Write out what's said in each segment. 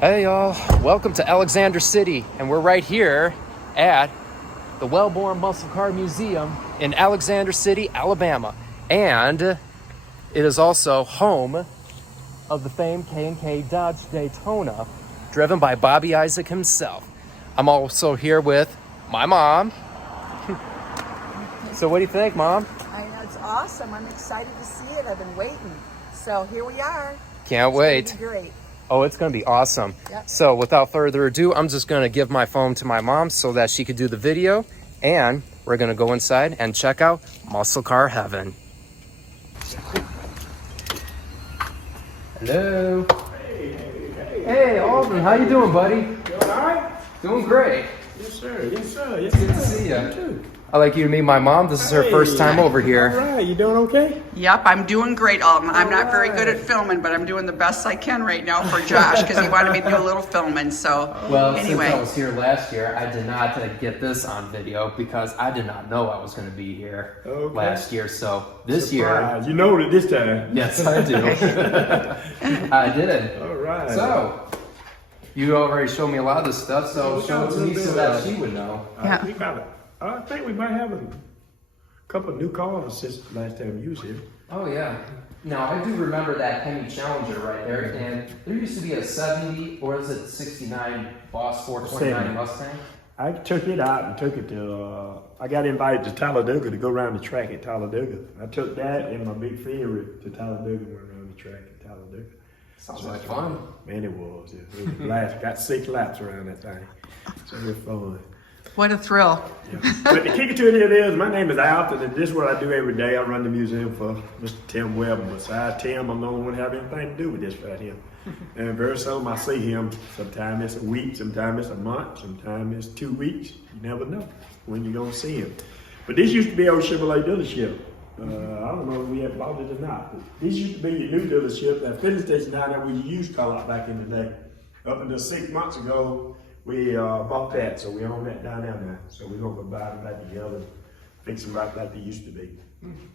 Hey y'all, welcome to Alexander City, and we're right here at the Wellborn Musclecar Museum in Alexander City, Alabama. And it is also home of the famed K&K Dodge Daytona, driven by Bobby Isaac himself. I'm also here with my mom. So what do you think, Mom? I know, it's awesome. I'm excited to see it. I've been waiting. So here we are. Can't wait. It's gonna be great. Oh, it's going to be awesome. Yep. So without further ado, I'm just going to give my phone to my mom so that she could do the video. And we're going to go inside and check out Muscle Car Heaven. Hello. Hey, Alton, how you doing, buddy? You all right? Doing great. Yes, sir. Yes, sir. Yes, Good to sir. see ya. You too. I'd like you to meet my mom. This is her first time over All here. right. You doing okay? Yep, I'm doing great, Alton. I'm not very good at filming, but I'm doing the best I can right now for Josh because he wanted me to do a little filming. So Well, since I anyway, was here last year, I did not get this on video because I did not know I was going to be here Okay. last year. So this year, Surprise. You know it this time. yes, I do. I did. All right. So, you already showed me a lot of this stuff, so show it to me so that she would know. Yeah. I think we might have a couple of new cars since the last time you was here. Oh, yeah. Now, I do remember that Hemi Challenger right there, and there used to be a 70, or is it 69 Boss 429 70. Mustang? I took it out and took it to, I got invited to Talladega to go around the track at Talladega. I took that and my big favorite to Talladega and went around the track at Talladega. Sounds like fun. Man, it was. It was a blast. Got 6 laps around that thing. So it was fun. what a thrill. Yeah. But the kicker to it is, my name is Alton, and this is what I do every day. I run the museum for Mr. Tim Wellborn. Besides Tim, I'm the only one that have anything to do with this right here. And very seldom I see him. Sometimes it's a week, sometimes it's a month, sometimes it's 2 weeks. You never know when you're going to see him. But this used to be our Chevrolet dealership. I don't know if we have bought it or not. But this used to be the new dealership. That filling station down there was a used car lot back in the day. Up until 6 months ago, we bought that, so we own that down there now. So we're gonna combine them back together and fix them right like they used to be.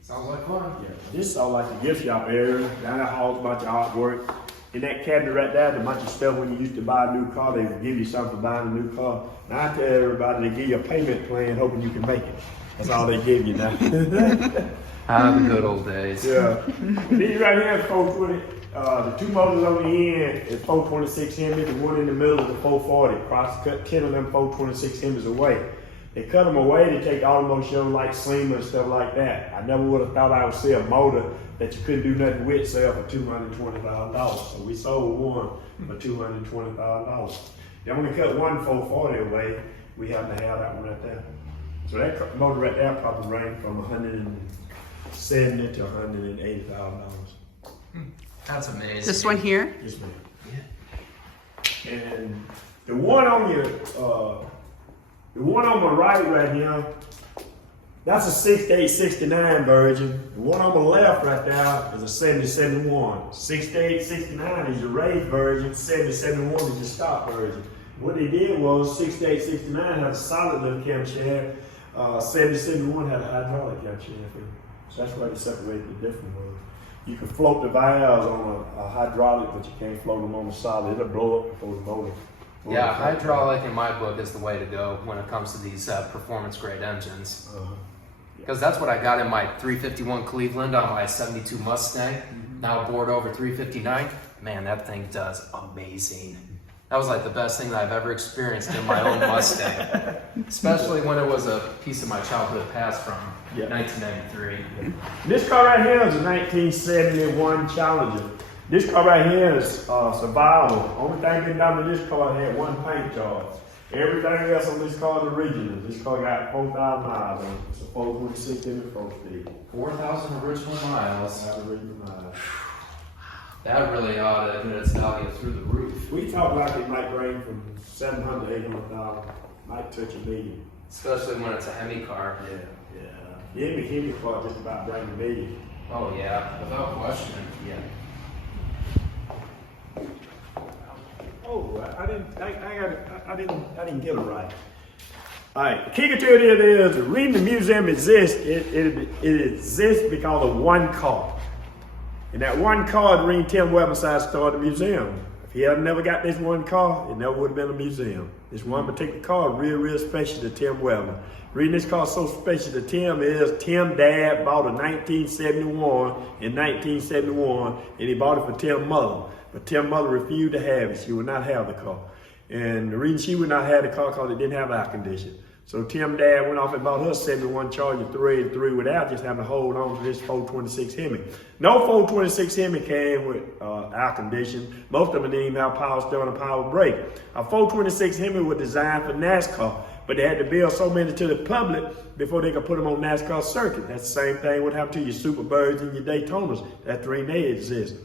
Sounds like fun. Yeah, this is all like the gift shop area. Down there holds a bunch of artwork. In that cabinet right there, there's a bunch of stuff when you used to buy a new car, they would give you something for buying a new car. Now I tell everybody they give you a payment plan hoping you can make it. That's all they give you now. Ah, the good old days. Yeah. These right here is 420. The 2 motors on the end is 426 Hemi. The one in the middle is a 440. Cross cut 10 of them 426 Hemis away. They cut them away to take automotive shows like SEMA and stuff like that. I never would have thought I would see a motor that you couldn't do nothing with sell for $220,000. So we sold one for $220,000. They only cut one 440 away. We happen to have that one right there. So that motor right there probably rang from $170,000 to $180,000. That's amazing. This one here. Yes, ma'am. Yeah. And the one on your, the one on my right here, that's a 68, 69 version. The one on the left right there is a 70, 71. 68, 69 is your raised version. 70, 71 is your stock version. What they did was 68, 69 had a solid little camshaft. 70, 71 had a hydraulic camshaft. So that's why they separated the different ones. You can float the valves on a hydraulic, but you can't float them on the solid. It'll blow up before the motor. Yeah, hydraulic in my book is the way to go when it comes to these performance grade engines. Because that's what I got in my 351 Cleveland on my 72 Mustang. Now bored over 359. Man, that thing does amazing. That was like the best thing that I've ever experienced in my own Mustang. Especially when it was a piece of my childhood past from 1993. This car right here is a 1971 Challenger. This car right here is survival. Only thing getting done with this car had one paint job. Everything else on this car is original. This car got 4,000 miles on it. It's a 426 in the 4-speed. 4,000 original miles. Original miles. That really ought to get its value through the roof. We talk like it might range from 700 to 800,000. Might touch a million. Especially when it's a Hemi car. Yeah. The Hemi car just about bring the million. Oh yeah, without question. Yeah. Oh, I didn't get it right. All right, the kicker to it is the reason the museum exists. It exists because of one car, and that one car the reason Tim Wellborn decided to start the museum. If he had never got this one car, it never would have been a museum. This one particular car, real special to Tim Wellborn. The reason this car is so special to Tim is Tim dad bought a 1971, and he bought it for Tim's mother. But Tim's mother refused to have it. She would not have the car. And the reason she would not have the car because it didn't have air conditioning. So Tim dad went off and bought her 71 Charger 3 without just having to hold on to this 426 Hemi. No 426 Hemi came with air conditioning. Most of them didn't even have power steering and power brake. A 426 Hemi was designed for NASCAR, but they had to build so many to the public before they could put them on NASCAR circuit. That's the same thing what happened to your Superbirds and your Daytonas. That three they exist.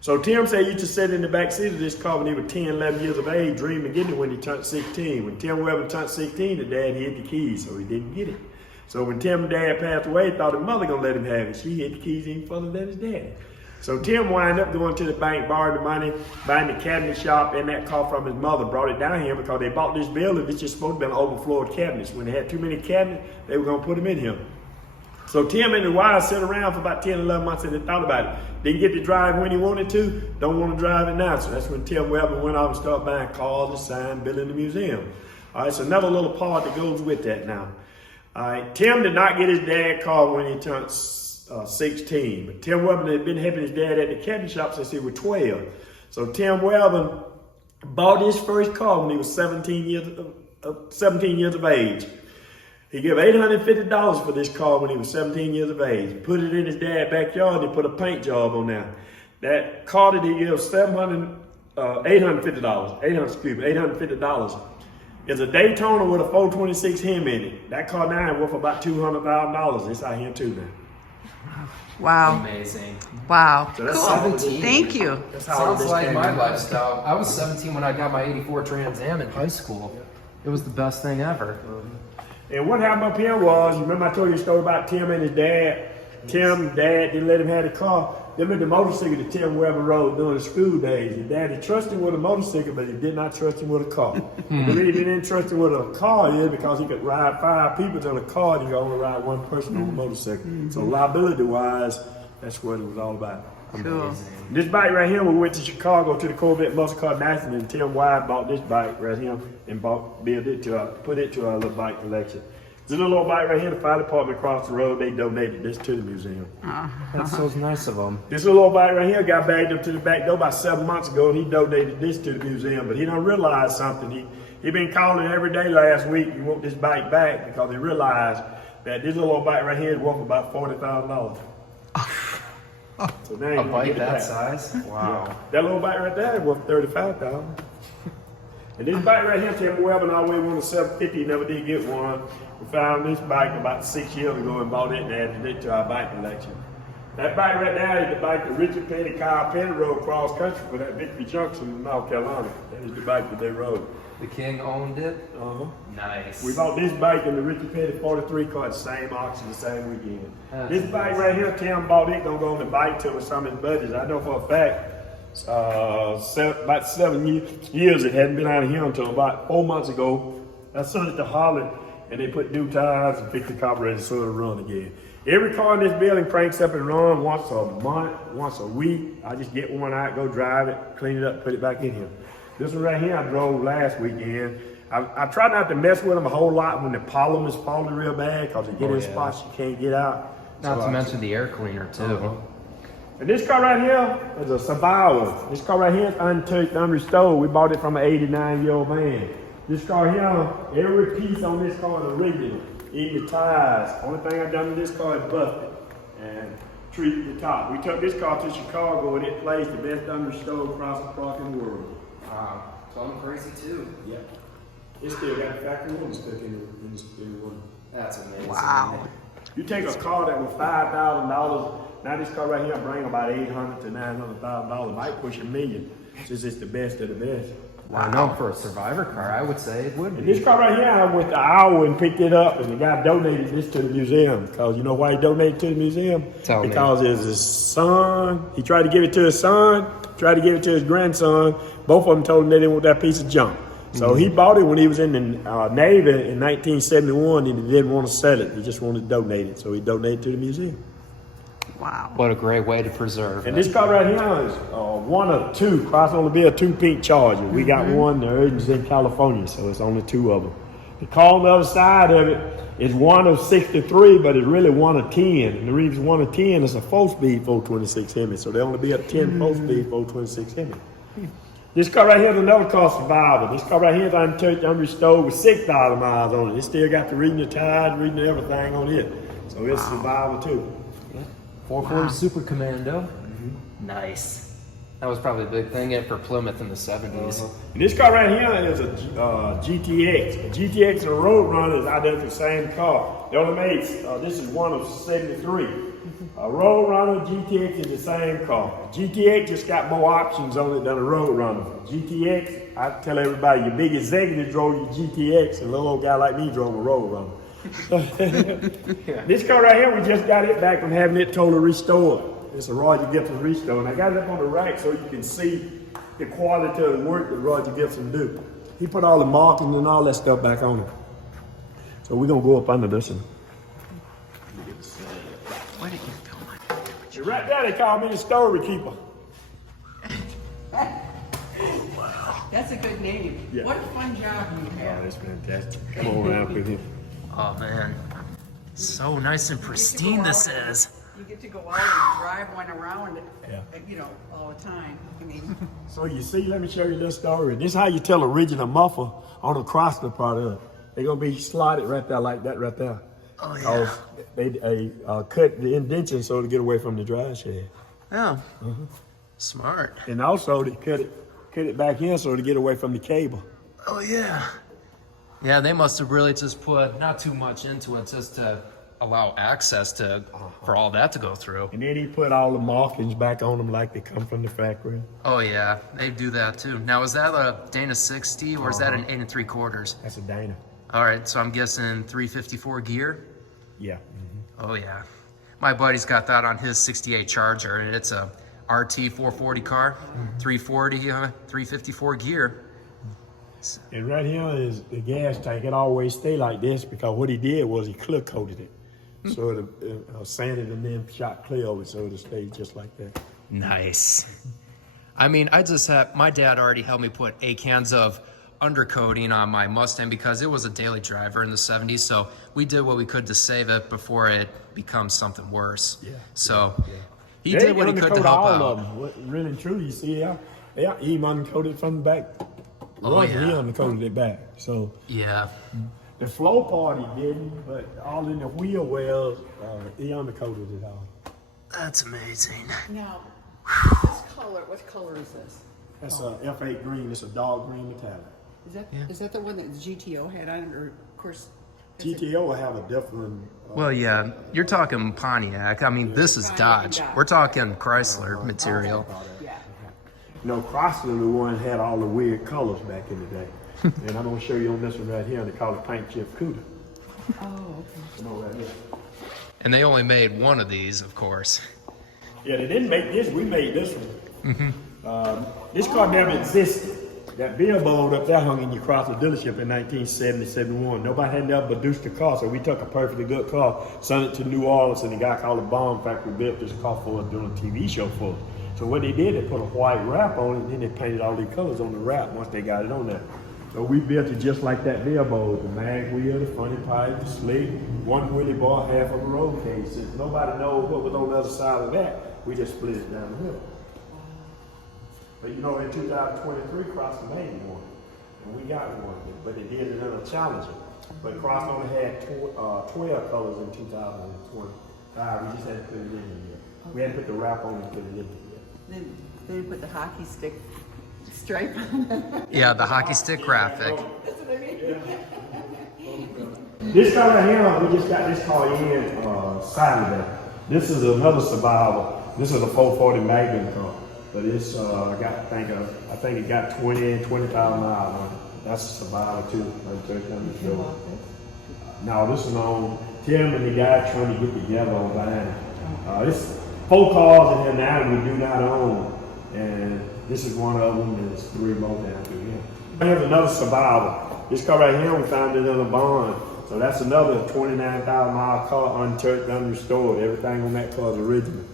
So Tim said he used to sit in the back seat of this car when he was 10, 11 years of age, dreaming of getting it when he turned 16. When Tim Wellborn turned 16, the dad hid the keys, so he didn't get it. So when Tim's dad passed away, he thought his mother gonna let him have it. She hid the keys even further than his dad. So Tim wound up going to the bank, borrowed the money, buying the cabinet shop and that car from his mother, brought it down here because they bought this building. It's just supposed to be an overflowed cabinets. When they had too many cabinets, they were gonna put them in here. So Tim and his wife sat around for about 10, 11 months and they thought about it. Didn't get to drive when he wanted to, don't want to drive it now. So that's when Tim Wellborn went off and started buying cars and signs, building the museum. All right, so another little part that goes with that now. All right, Tim did not get his dad car when he turned 16, but Tim Wellborn had been helping his dad at the cabinet shop since he was 12. So Tim Wellborn bought his first car when he was 17 years of age. He gave $850 for this car when he was 17 years of age. He put it in his dad's backyard and put a paint job on there. That car that he gave $850 is a Daytona with a 426 Hemi in it. That car now is worth about $200,000. It's out here too now. Wow. Amazing. Wow. So that's Cool. 17. Thank you. That's how Sounds this like came my in. lifestyle. I was 17 when I got my 84 Trans Am in high school. It was the best thing ever. And what happened up here was, you remember I told you a story about Tim and his dad? Tim's dad didn't let him have the car. They made the motorcycle that Tim Wellborn rode during the school days. His daddy trusted him with a motorcycle, but he did not trust him with a car. The reason he didn't trust him with a car is because he could ride 5 people in a car and he could only ride 1 person on a motorcycle. So liability-wise, that's what it was all about. Cool. This bike right here, we went to Chicago to the Corvette Musclecar National, and Tim Wyatt bought this bike right here and put it to our little bike collection. This little bike right here, the fire department across the road, they donated this to the museum. That's so nice of them. This little bike right here got bagged up to the back door about 7 months ago, and he donated this to the museum. But he don't realize something. He been calling every day last week. He want this bike back because he realized that this little bike right here is worth about $40,000. So now A bike that size? Wow. That little bike right there is worth $35,000. And this bike right here, Tim Wellborn always wanted a 750, never did get one. We found this bike about 6 years ago and bought it and added it to our bike collection. That bike right there is the bike that Richard Petty, Kyle Petty rode cross country for that Victory Junction in North Carolina. That is the bike that they rode. The king owned it? Uh-huh. Nice. We bought this bike in the Richard Petty 43 car, the same auction, the same weekend. This bike right here, Tim bought it, gonna go on the bike till with some of his buddies. I know for a fact, about 7 years it hadn't been out of here until about 4 months ago. I sold it to Holland and they put new tires and fixed the carburetor so it'll run again. Every car in this building cranks up and runs once a month, once a week. I just get one out, go drive it, clean it up, put it back in here. This one right here I drove last weekend. I try not to mess with them a whole lot when the pollen is falling real bad because they get in spots you can't get out. Not to mention the air cleaner too. And this car right here is a Subaru. This car right here is untouched, unrestored. We bought it from an 89-year-old man. This car here, every piece on this car is original. Even the tires. Only thing I've done to this car is busted and treated the top. We took this car to Chicago and it plays the best unrestored cross car in the world. Wow. So I'm crazy too. Yeah. It still got the factory woman stuck in the one. That's amazing. Wow. You take a car that was $5,000. Now this car right here bring about $800,000 to $900,000. Might push $1 million since it's the best of the best. I know for a survivor car, I would say it would And be. this car right here, I went to Iowa and picked it up, and the guy donated this to the museum. Because you know why he donated to the museum? Tell me. Because it's his son. He tried to give it to his son, tried to give it to his grandson. Both of them told him they didn't want that piece of junk. So he bought it when he was in the Navy in 1971, and he didn't want to sell it. He just wanted to donate it. So he donated to the museum. Wow. What a great way to preserve And it. this car right here is one of two. Cross only be a 2 pink Charger. We got one. The urgen's in California, so it's only 2 of them. The car on the other side of it is one of 63, but it's really one of 10. And the reason one of 10 is a 4-speed 426 Hemi, so there only be a 10 4-speed 426 Hemi. This car right here is another car survivor. This car right here is unrestored with 6,000 miles on it. It still got the reading the tires, reading everything on it. So it's a survivor too. 440 Super Commando. Nice. That was probably a big thing for Plymouth in the 70s. This car right here is a GTX. A GTX and a Roadrunner is identical the same car. They only made, this is one of 73. A Roadrunner GTX is the same car. GTX just got more options on it than a Roadrunner. GTX, I tell everybody, your big executive drove your GTX, and a little old guy like me drove a Roadrunner. This car right here, we just got it back from having it totally restored. It's a Roger Gibson restore, and I got it up on the rack so you can see the quality of the work that Roger Gibson do. He put all the markings and all that stuff back on it. So we're gonna go up under this one. Why didn't you film my And right there, they call me the story keeper. That's a good name. Yeah. What a fun job you Oh, have. that's fantastic. Come on around with him. Oh man, so nice and pristine this is. You get to go out and drive one around, Yeah. you know, all the time. I mean, So you see, let me show you this story. This is how you tell original muffler on a Chrysler product. They're gonna be slotted right there like that right there. Oh yeah. They cut the indentation so to get away from the drive shaft. Oh, smart. And also they cut it back in so to get away from the cable. Oh yeah. Yeah, they must have really just put not too much into it just to allow access to for all that to go through. And then he put all the markings back on them like they come from the factory. Oh yeah, they do that too. Now is that a Dana 60 or is that an 8 3/4? That's a Dana. All right, so I'm guessing 354 gear. Yeah. Oh yeah, my buddy's got that on his 68 Charger, and it's a RT 440 car, 340, 354 gear. And right here is the gas tank. It always stay like this because what he did was he clear coated it. So it sanded and then shot clear over it so it'll stay just like that. Nice. I mean, I just have, my dad already helped me put 8 cans of undercoating on my Mustang because it was a daily driver in the 70s. So we did what we could to save it before it becomes something worse. Yeah. So he They did what he could to undercoat help all out. of them. What, really and truly, you see, yeah, he undercoated from the back. Oh, He yeah. undercoated it back. So Yeah. the flow part he didn't, but all in the wheel wells, he undercoated it all. That's amazing. now, this color, what color is this? That's a F8 green. It's a dark green metallic. Is that the one that the GTO had on it, or of course? GTO will have a different. Well, yeah, you're talking Pontiac. I mean, this is Dodge. We're talking Chrysler material. Yeah. No, Chrysler, the one had all the weird colors back in the day. And I'm gonna show you on this one right here. They call it paint chip cooler. Oh, okay. Come on right here. And they only made one of these, of course. Yeah, they didn't make this. We made this one. This car never existed. That billboard up there hung in your Chrysler dealership in 1970, 71. Nobody had never produced a car, so we took a perfectly good car, sent it to New Orleans, and the guy called the Bomb Factory built this car for us doing a TV show for us. So what they did, they put a white wrap on it, and then they painted all these colors on the wrap once they got it on there. So we built it just like that billboard, the mag wheel, the funny pipe, the slick, one wheelie bar, half of a roll cage. Since nobody knows what was on the other side of that, we just split it down the middle. But you know, in 2023, Chrysler made one, and we got one, but they did it in a Challenger. But Chrysler only had 12 colors in 2025. We just had to put it in here. We had to put the wrap on and put it in here. Then they put the hockey stick stripe on it. Yeah, the hockey stick graphic. That's what I mean. This car right here, we just got this car in Saturday. This is another survivor. This is a 440 Magnum car. But it's, I think it got 20,000 miles on it. That's a survivor too. No, this is on Tim and the guy trying to get together on buying. This 4 cars in here now we do not own. And this is one of them, and there's 3 more down through here. Here's another survivor. This car right here, we found it in a barn So that's another 29,000 mile car, untouched, unrestored. Everything on that car is original.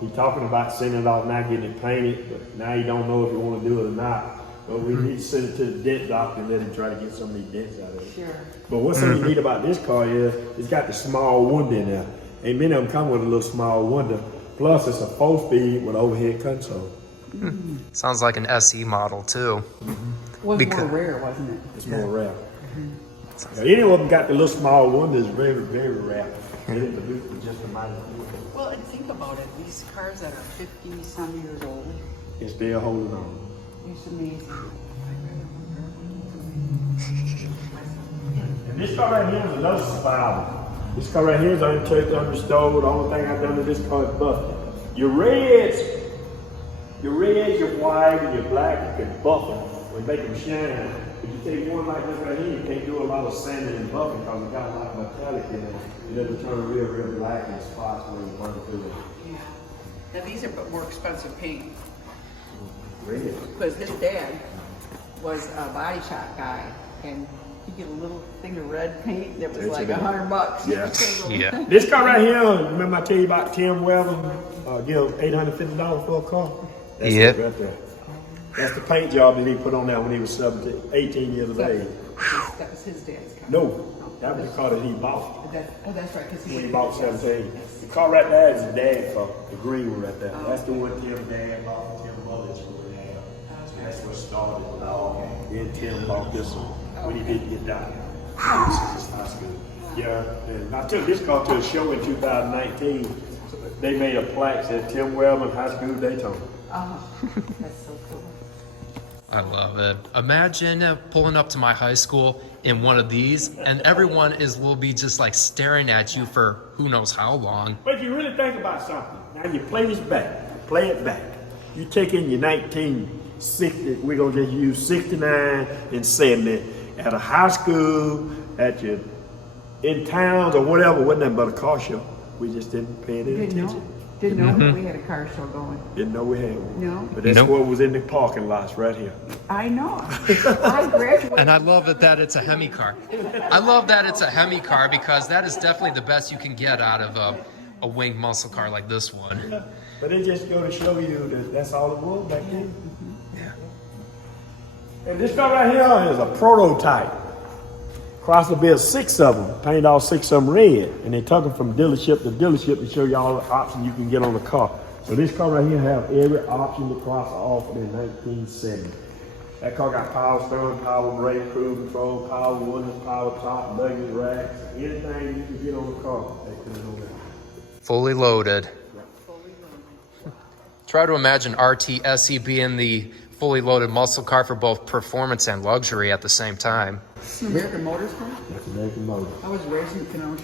He's talking about sending it off now, getting it painted, but now he don't know if he want to do it or not. But we need to send it to the dent doctor and let him try to get some of these dents out of it. Sure. But what's so neat about this car is it's got the small window in there. And many of them come with a little small window. Plus it's a 4-speed with overhead console. Sounds like an SE model too. Was more rare, wasn't it? It's more rare. Now, any of them got the little small windows, very, very rare. They didn't produce it just a minor. Well, and think about it. These cars that are 50-some years old, It's still holding on. it's amazing. And this car right here is another survival. This car right here is untouched, unrestored. The only thing I've done to this car is busted. Your reds, your white, and your black, you can buff them and make them shine. If you take one like this right here, you can't do a lot of sanding and buffing because it got a lot of metallic in it. It doesn't turn real black and spots when you run through it. Yeah. Now these are more expensive paint Red. because his dad was a body shop guy, and he get a little thing of red paint that was That's like it. $100. Yeah. Yeah. This car right here, remember I tell you about Tim Wellborn, give $850 for a car? That's Yep. it right there. That's the paint job that he put on there when he was 18 years of age. That was his dad's car. No, that was the car that he bought That's right. Because when he bought 17. The car right there is his dad car, the green one right there. That's the one Tim dad bought for Tim Mullis when he had. That's what started it all. Then Tim bought this one when he didn't get died. This is high school. Yeah, and I took this car to a show in 2019. They made a plaque that said Tim Wellborn High School Daytona. That's so cool. I love it. Imagine pulling up to my high school in one of these, and everyone will be just like staring at you for who knows how long. But you really think about something. Now you play this back, play it back. You take in your 1960, we're gonna just use 69 and 70 at a high school, at your in towns or whatever, wasn't nothing but a car show. We just didn't pay any attention. Didn't know we had a car show going. Didn't know we had one. No. But that's Nope. what was in the parking lots right here. I know. I graduated. And I love it that it's a Hemi car. I love that it's a Hemi car because that is definitely the best you can get out of a winged muscle car like this one. But it just go to show you that that's all it was back then. Yeah. And this car right here is a prototype. Chrysler built 6 of them, painted all 6 of them red, and they took them from dealership to dealership to show you all the options you can get on the car. So this car right here have every option the Chrysler offered in 1970. That car got power steering, power brake, cruise control, power windows, power top, luggage racks, anything you can get on the car. They put it on there. Fully loaded. Try to imagine RT SE being the fully loaded muscle car for both performance and luxury at the same time. American Motors car? That's American Motors. I was raised in Kenosha.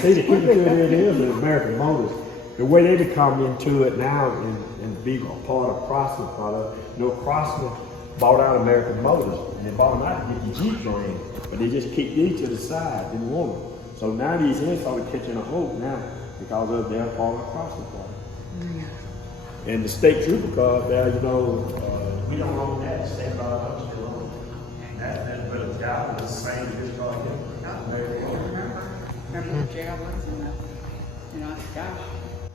See, the key to it is the American Motors. The way they become into it now and be a part of Chrysler product. You know, Chrysler bought out American Motors and they bought them out to get the Jeep brand, but they just kicked these to the side, didn't want them. So now these here started catching a hold now because of their part of Chrysler product. And the state trooper car there, you know, we don't own that. The state car still own it. That but it's got the same as this car here. Remember the Javelins and the, you know, gosh.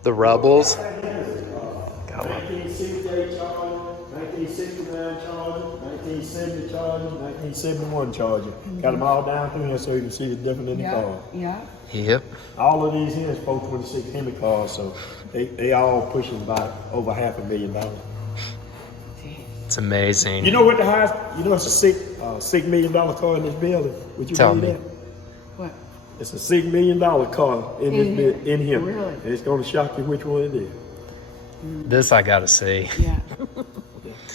The Rebels. 1968 Charger, 1969 Charger, 1970 Charger, 1971 Charger. Got them all down through here so you can see the difference in the car. Yeah. Yep. All of these here is 426 Hemi cars, so they all pushing about over $500,000. It's amazing. You know what the highest? You know it's a $6 million car in this building. Would you Tell believe me. that? What? It's a $6 million car in here. Really? And it's going to shock you which one it is. This I gotta see. Yeah.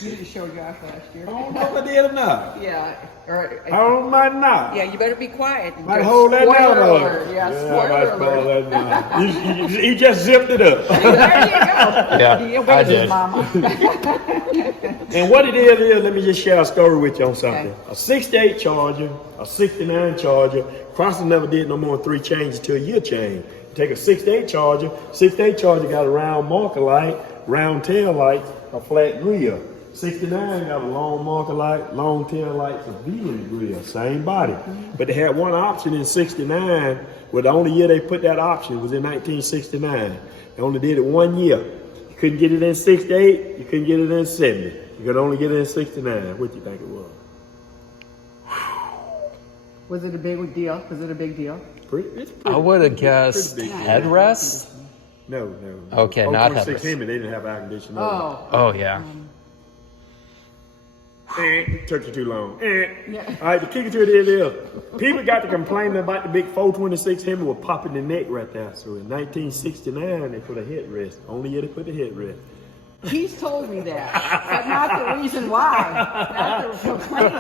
You did a show Josh last year. I don't know if I did or not. Yeah. Or, I don't mind not. yeah, you better be quiet. Might hold that down. Spoiler though. alert. Yeah, I spoiler might hold alert. that down. You just zipped it up. There you go. Yeah, You I waited, did. Mama. And what it is, let me just share a story with you on something. Okay. A 68 Charger, a 69 Charger, Chrysler never did no more than 3 changes to a year change. Take a 68 Charger got a round marker light, round tail light, a flat grill. 69 got a long marker light, long tail lights, a V in the grill, same body. But they had one option in 69, where the only year they put that option was in 1969. They only did it 1 year. You couldn't get it in 68, you couldn't get it in 70. You could only get it in 69. What do you think it was? Was it a big deal? Was it a big deal? I would have guessed headrest. No. Okay, not 0.6 headrest. Hemi, they didn't have air conditioning. Oh yeah. Took you too long. Yeah. All right, the kicker to it is, people got to complaining about the big 426 Hemi was popping the neck right there. So in 1969, they put a headrest. Only year they put the headrest. He's told me that, but not the reason why. Not the complaint.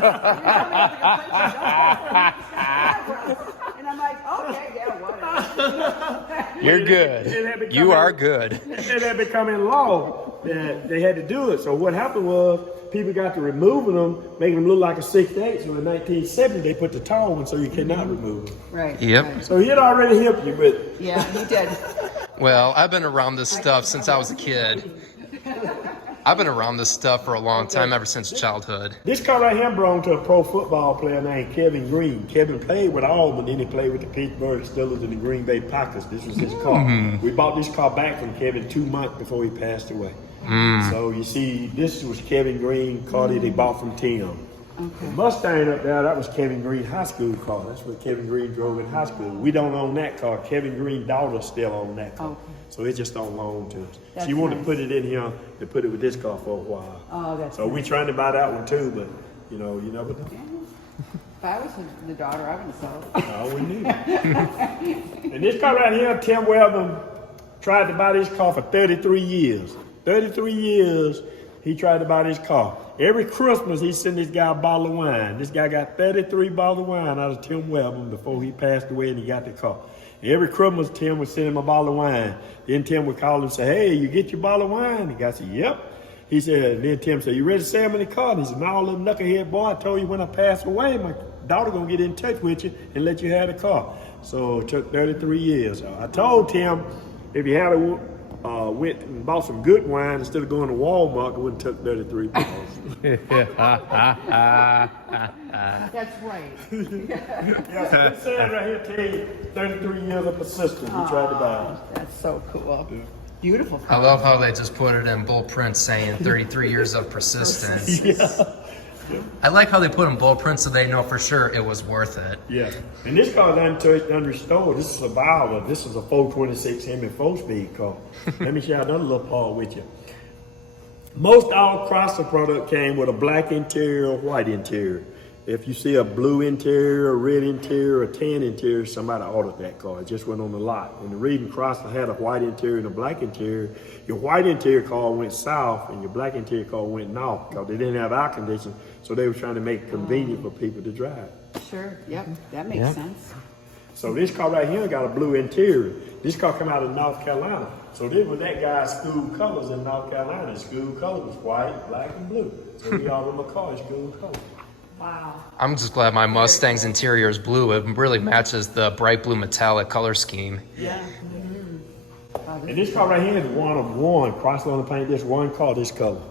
And I'm like, okay, yeah, whatever. You're good. You are good. It had become in law that they had to do it. So what happened was, people got to removing them, making them look like a 68. So in 1970, they put the tall one so you cannot remove them. Right. Yep. Right. So he had already helped you with it. Yeah, he did. Well, I've been around this stuff since I was a kid. I've been around this stuff for a long time, ever since childhood. This car right here belonged to a pro football player named Kevin Green. Kevin played with Auburn, then he played with the Pittsburgh Steelers and the Green Bay Packers. This was his car. We bought this car back from Kevin 2 months before he passed away. So you see, this was Kevin Green car that they bought from Tim. Okay. The Mustang up there, that was Kevin Green high school car. That's what Kevin Green drove in high school. We don't own that car. Kevin Green's daughter still own that car. Okay. So it just don't belong to us. That's She wanted nice. to put it in here to put it with this car for a while. Oh, that's So we nice. trying to buy that one too, but you know, you never know. If I was the daughter, I would have sold it. All we need. And this car right here, Tim Wellborn tried to buy this car for 33 years. 33 years he tried to buy this car. Every Christmas he sent this guy a bottle of wine. This guy got 33 bottles of wine out of Tim Wellborn before he passed away and he got the car. Every Christmas Tim would send him a bottle of wine. Then Tim would call him and say, hey, you get your bottle of wine? The guy said, yep. He said, then Tim said, you ready to say I'm in the car? And he said, no, little knucklehead boy, I told you when I pass away, my daughter gonna get in touch with you and let you have the car. So it took 33 years. I told Tim, if you had went and bought some good wine instead of going to Walmart, it wouldn't took 33 bottles. That's right. Yeah, it says right here, tell you, 33 years of persistence. We tried to buy it. That's so cool. Beautiful. I love how they just put it in bold print saying 33 years of persistence. I like how they put in bold print so they know for sure it was worth it. Yeah. And this car is unrestored. This is a Survivor. This is a 426 Hemi 4-speed car. Let me share another little part with you. Most all Chrysler product came with a black interior or white interior. If you see a blue interior, a red interior, a tan interior, somebody ordered that car. It just went on the lot. And the reason Chrysler had a white interior and a black interior, your white interior car went south and your black interior car went north because they didn't have air conditioning. So they were trying to make it convenient for people to drive. Sure. Yep. That makes sense. So this car right here got a blue interior. This car come out of North Carolina. So this was that guy's school colors in North Carolina. His school color was white, black, and blue. So we all in my car in school colors. Wow. I'm just glad my Mustang's interior is blue. It really matches the bright blue metallic color scheme. Yeah. And this car right here is one of one. Chrysler only painted this one car this color.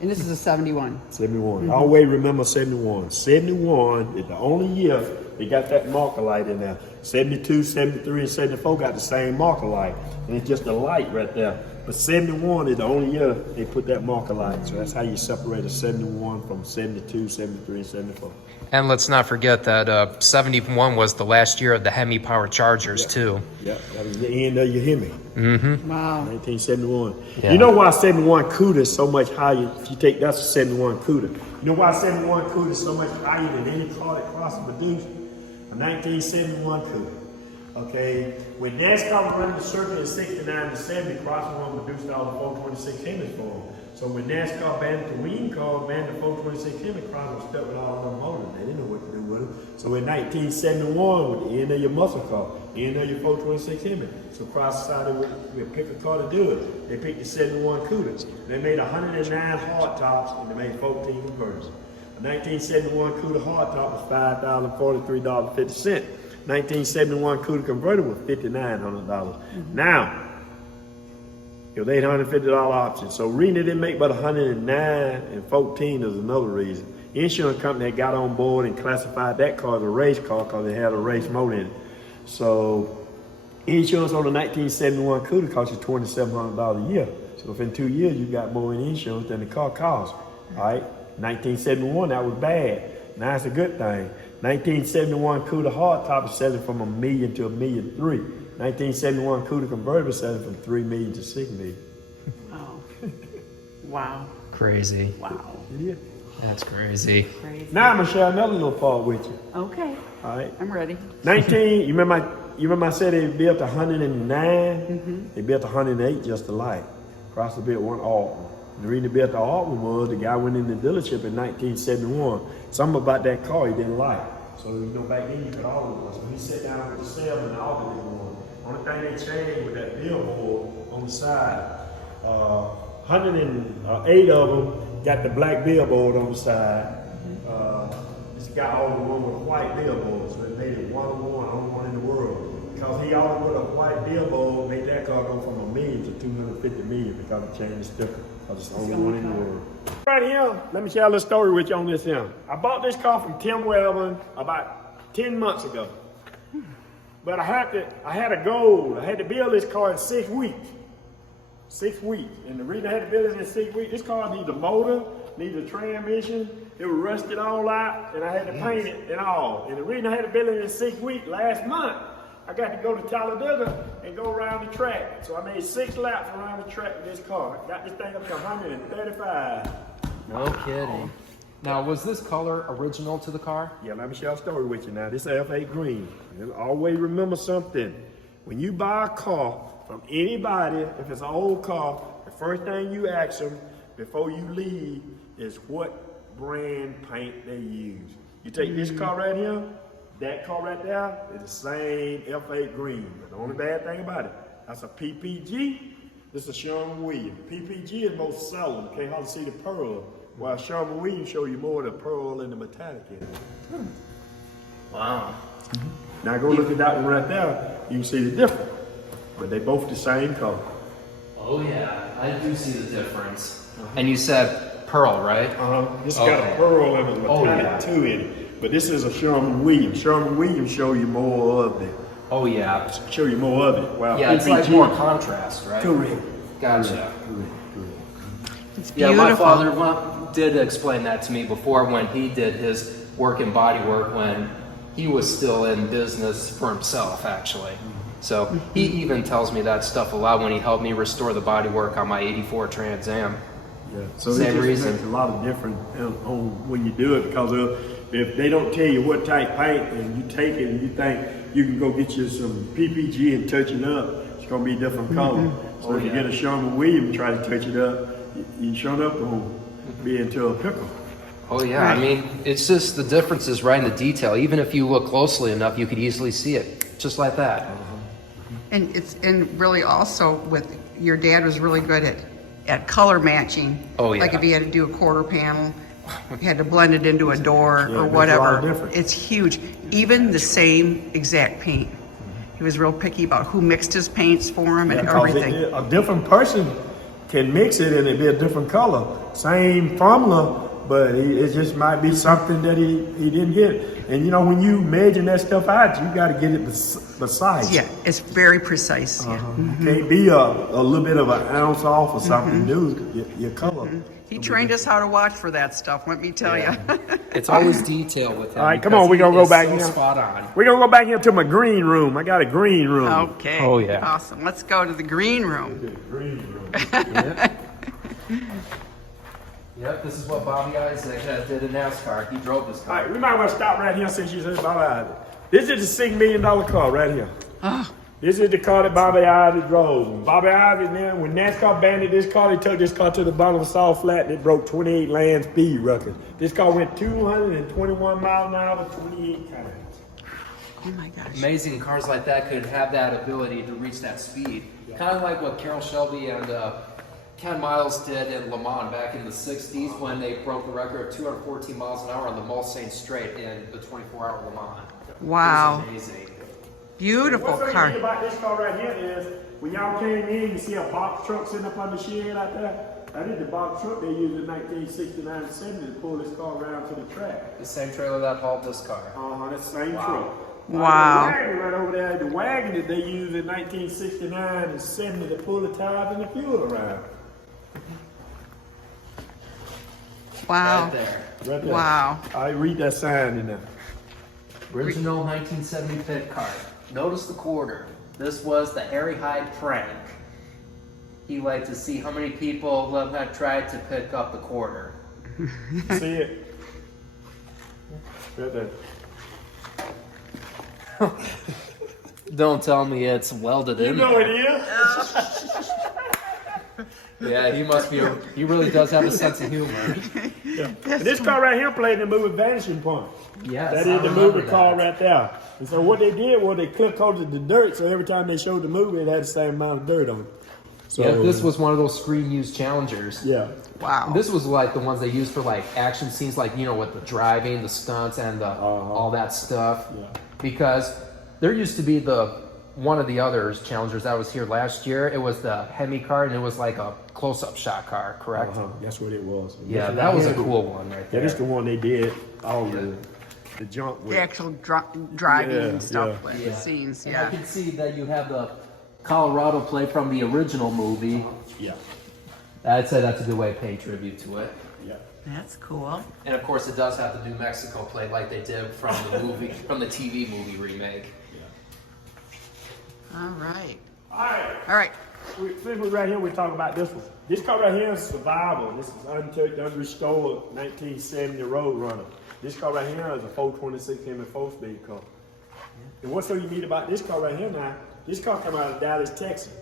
And this is a 71. 71. I always remember 71. 71 is the only year they got that marker light in there. 72, 73, and 74 got the same marker light. And it's just a light right there. But 71 is the only year they put that marker light. So that's how you separate a 71 from 72, 73, and 74. And let's not forget that 71 was the last year of the Hemi Power Chargers too. Yep, that was the end of your Hemi. Wow. 1971. Yeah. You know why 71 CUDA is so much higher? If you take that's a 71 CUDA. You know why 71 CUDA is so much higher than any car that Chrysler produced? A 1971 CUDA. Okay, when NASCAR was running the circuit in 69 to 70, Chrysler produced all the 426 Hemis for them. So when NASCAR banned the Wing car, banned the 426 Hemi, Chrysler stuck with all of them motors. They didn't know what to do with them. So in 1971, with the end of your muscle car, the end of your 426 Hemi, so Chrysler decided we'd pick a car to do it. They picked the 71 CUDA. They made 109 hardtops and they made 14 converters. A 1971 CUDA hardtop was $5,043.50. 1971 CUDA converter was $5,900. Now, It was $850 option. So reading it didn't make but 109 and 14 is another reason. The insurance company had got on board and classified that car as a race car because it had a race mode in it. So insurance on the 1971 Cuda cost you $2,700 a year. So if in 2 years you got more in insurance than the car cost, all right? 1971, that was bad. Now it's a good thing. 1971 Cuda hardtop is selling from $1 million to $1.3 million. 1971 Cuda convertible selling from $3 million to $6 million. Oh. Wow. Crazy. Wow. Yeah. That's crazy. Crazy. Now I'm gonna share another little part with you. Okay. All right. I'm ready. 19. You remember I said they built 109. They built 108 just alike. Across the built one Alton. The reason they built the Alton was the guy went in the dealership in 1971. Something about that car he didn't like. So you know back then you could always. So he sat down with the salesman and all the one. Only thing they changed was that billboard on the side. 108 of them got the black billboard on the side. This guy always won with a white billboard, so it made it 101, only one in the world. Because he always put a white billboard, made that car go from $1 million to $250 million because it changed the sticker. Because it's the only one in the world. Right here, let me share a little story with you on this here. I bought this car from Tim Wellborn about 10 months ago. But I had a goal. I had to build this car in 6 weeks. 6 weeks. And the reason I had to build it in 6 weeks, this car needs a motor, needs a transmission. It was rusted all out, and I had to paint it and all. And the reason I had to build it in 6 weeks, last month, I got to go to Talladega and go around the track. So I made 6 laps around the track with this car. Got this thing up to 135. No kidding. Now, was this color original to the car? Yeah, let me share a story with you now. This is F8 green. And always remember something. When you buy a car from anybody, if it's an old car, the first thing you ask them before you leave is what brand paint they use. You take this car right here, that car right there, it's the same F8 green. But the only bad thing about it, that's a PPG. This is a Sherwin-Williams. PPG is most seldom. You can't hardly see the pearl. While Sherwin-Williams show you more of the pearl and the metallic in it. Wow. Now go look at that one right there. You can see the difference. But they both the same color. Oh yeah, I do see the difference. And you said pearl, right? This got a pearl and a metallic yeah. too in it. But this is a Sherwin-Williams. Sherwin-Williams show you more of it. Oh yeah. Show you more of it. Wow. Yeah, it's like more contrast, right? Correct. Gotcha. It's Yeah, beautiful. my father did explain that to me before when he did his work in body work when he was still in business for himself, actually. So he even tells me that stuff a lot when he helped me restore the body work on my '84 Trans Am. Yeah. So Same it just reason. makes a lot of difference on when you do it because if they don't tell you what type paint and you take it and you think you can go get you some PPG and touch it up, it's gonna be a different color. So if you get a Sherwin-Williams and try to touch it up, you sure enough gonna be into a pickle. Oh yeah, I mean, it's just the difference is right in the detail. Even if you look closely enough, you could easily see it, just like that. And really also with your dad was really good at color matching. Oh, yeah. Like if he had to do a quarter panel, he had to blend it into a door Yeah, or it makes a lot of whatever. difference. It's huge. Even the same exact paint. He was real picky about who mixed his paints for him and Because everything. a different person can mix it and it be a different color. Same formula, but it just might be something that he didn't hit. And you know, when you measure that stuff out, you got to get it precise. Yeah, it's very precise. Yeah. Can't be a little bit of an ounce off or something to do your color. He trained us how to watch for that stuff, let me tell you. It's always detail with him. All right, come because on, we're he gonna go is back so here. Spot on. We're gonna go back into my green room. I got a green room. Okay. Oh, yeah. Awesome. Let's go to the green room. Green room. Yep, this is what Bobby Isaac did in NASCAR. He drove this All car. right, we might want to stop right here since you said Bobby Isaac. This is the $6 million car right here. Oh, This is the car that Bobby Isaac drove. And Bobby Isaac, then, when NASCAR banded this car, they took this car to the bottom of Salt Flat and it broke 28 land speed records. This car went 221 miles an hour 28 times. oh my gosh. Amazing cars like that could have that ability to reach that speed. Kind of like what Carroll Shelby and Ken Miles did in Le Mans back in the 60s when they broke the record of 214 miles an hour on the Mulsanne Straight in the 24-hour Le Mans. Wow. It was amazing. Beautiful What's car. unique about this car right here is when y'all came in, you see a box truck sitting up on the shed out there? That is the box truck they used in 1969 and 70 to pull this car around to the track. The same trailer that hauled this car. That's the same truck. Wow. The wagon right over there, the wagon that they used in 1969 and 70 to pull the tires and the fuel around. Wow. Right there. Right there. Wow. I read that sign in there. Original 1970 pit cart. Notice the quarter. This was the Harry Hyde prank. He liked to see how many people had tried to pick up the quarter. See it? Right there. Don't tell me it's welded You in know there. it is. Yeah, he must be. He really does have a sense of humor. Yeah. And this car right here played in the movie Vanishing Point. Yes, That I is the remember movie car that. right there. And so what they did was they clip coated the dirt, so every time they showed the movie, it had the same amount of dirt on it. So, Yeah, this was one of those screen used challengers. Yeah. Wow. This was like the ones they used for like action scenes, like with the driving, the stunts, and all that stuff. Yeah. Because there used to be one of the others challengers that was here last year. It was the Hemi car, and it was like a close-up shot car, correct? That's what it was. Yeah, that was a cool one right Yeah, there. this is the one they did all the junk with. The actual driving Yeah, and stuff yeah. with the scenes, And I yeah. can see that you have the Colorado plate from the original movie. Yeah. I'd say that's a good way of paying tribute to it. Yeah. That's cool. And of course, it does have the New Mexico plate, like they did from the movie, from the TV movie remake. All right. All right. All right. Since we're right here, we're talking about this one. This car right here is survival. This is untouched, unrestored 1970 Road Runner. This car right here is a 426 Hemi 4-speed car. And what's so unique about this car right here now, this car came out of Dallas, Texas.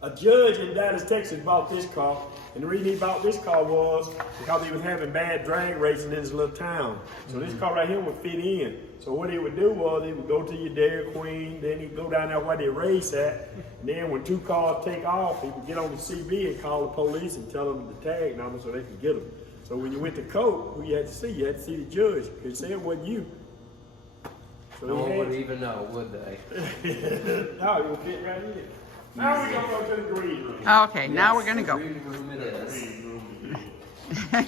A judge in Dallas, Texas bought this car, and the reason he bought this car was because he was having bad drag racing in his little town. So this car right here would fit in. So what he would do was he would go to your Dairy Queen, then he'd go down there where they race at, and then when two cars take off, he would get on the CB and call the police and tell them the tag number so they could get them. So when you went to court, who you had to see? You had to see the judge, because he said it wasn't you. So No one he would had even know, would they? no, it would fit right in. Now we're going to go to the green room. Okay, now we're going to go. Green room it is. Green room it is.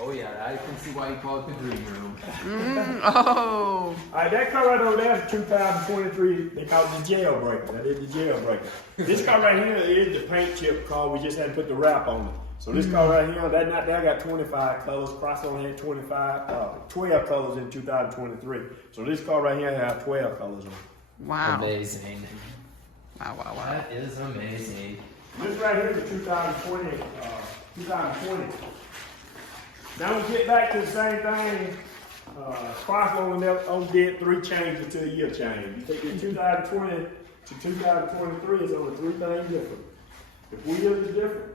Oh yeah, I can see why you call it the green room. Oh. All right, that car right over there is 2023. They call it the jailbreaker. That is the jailbreaker. This car right here is the paint chip car. We just had to put the wrap on it. So this car right here, that got 25 colors. Cross only had 12 colors in 2023. So this car right here has 12 colors on it. Wow. Amazing. Wow, wow, wow. That is amazing. This right here is the 2020. 2020. Now we get back to the same thing. Cross only did 3 changes to a year change. You take your 2020 to 2023, it's only 3 things different. The wheel is different,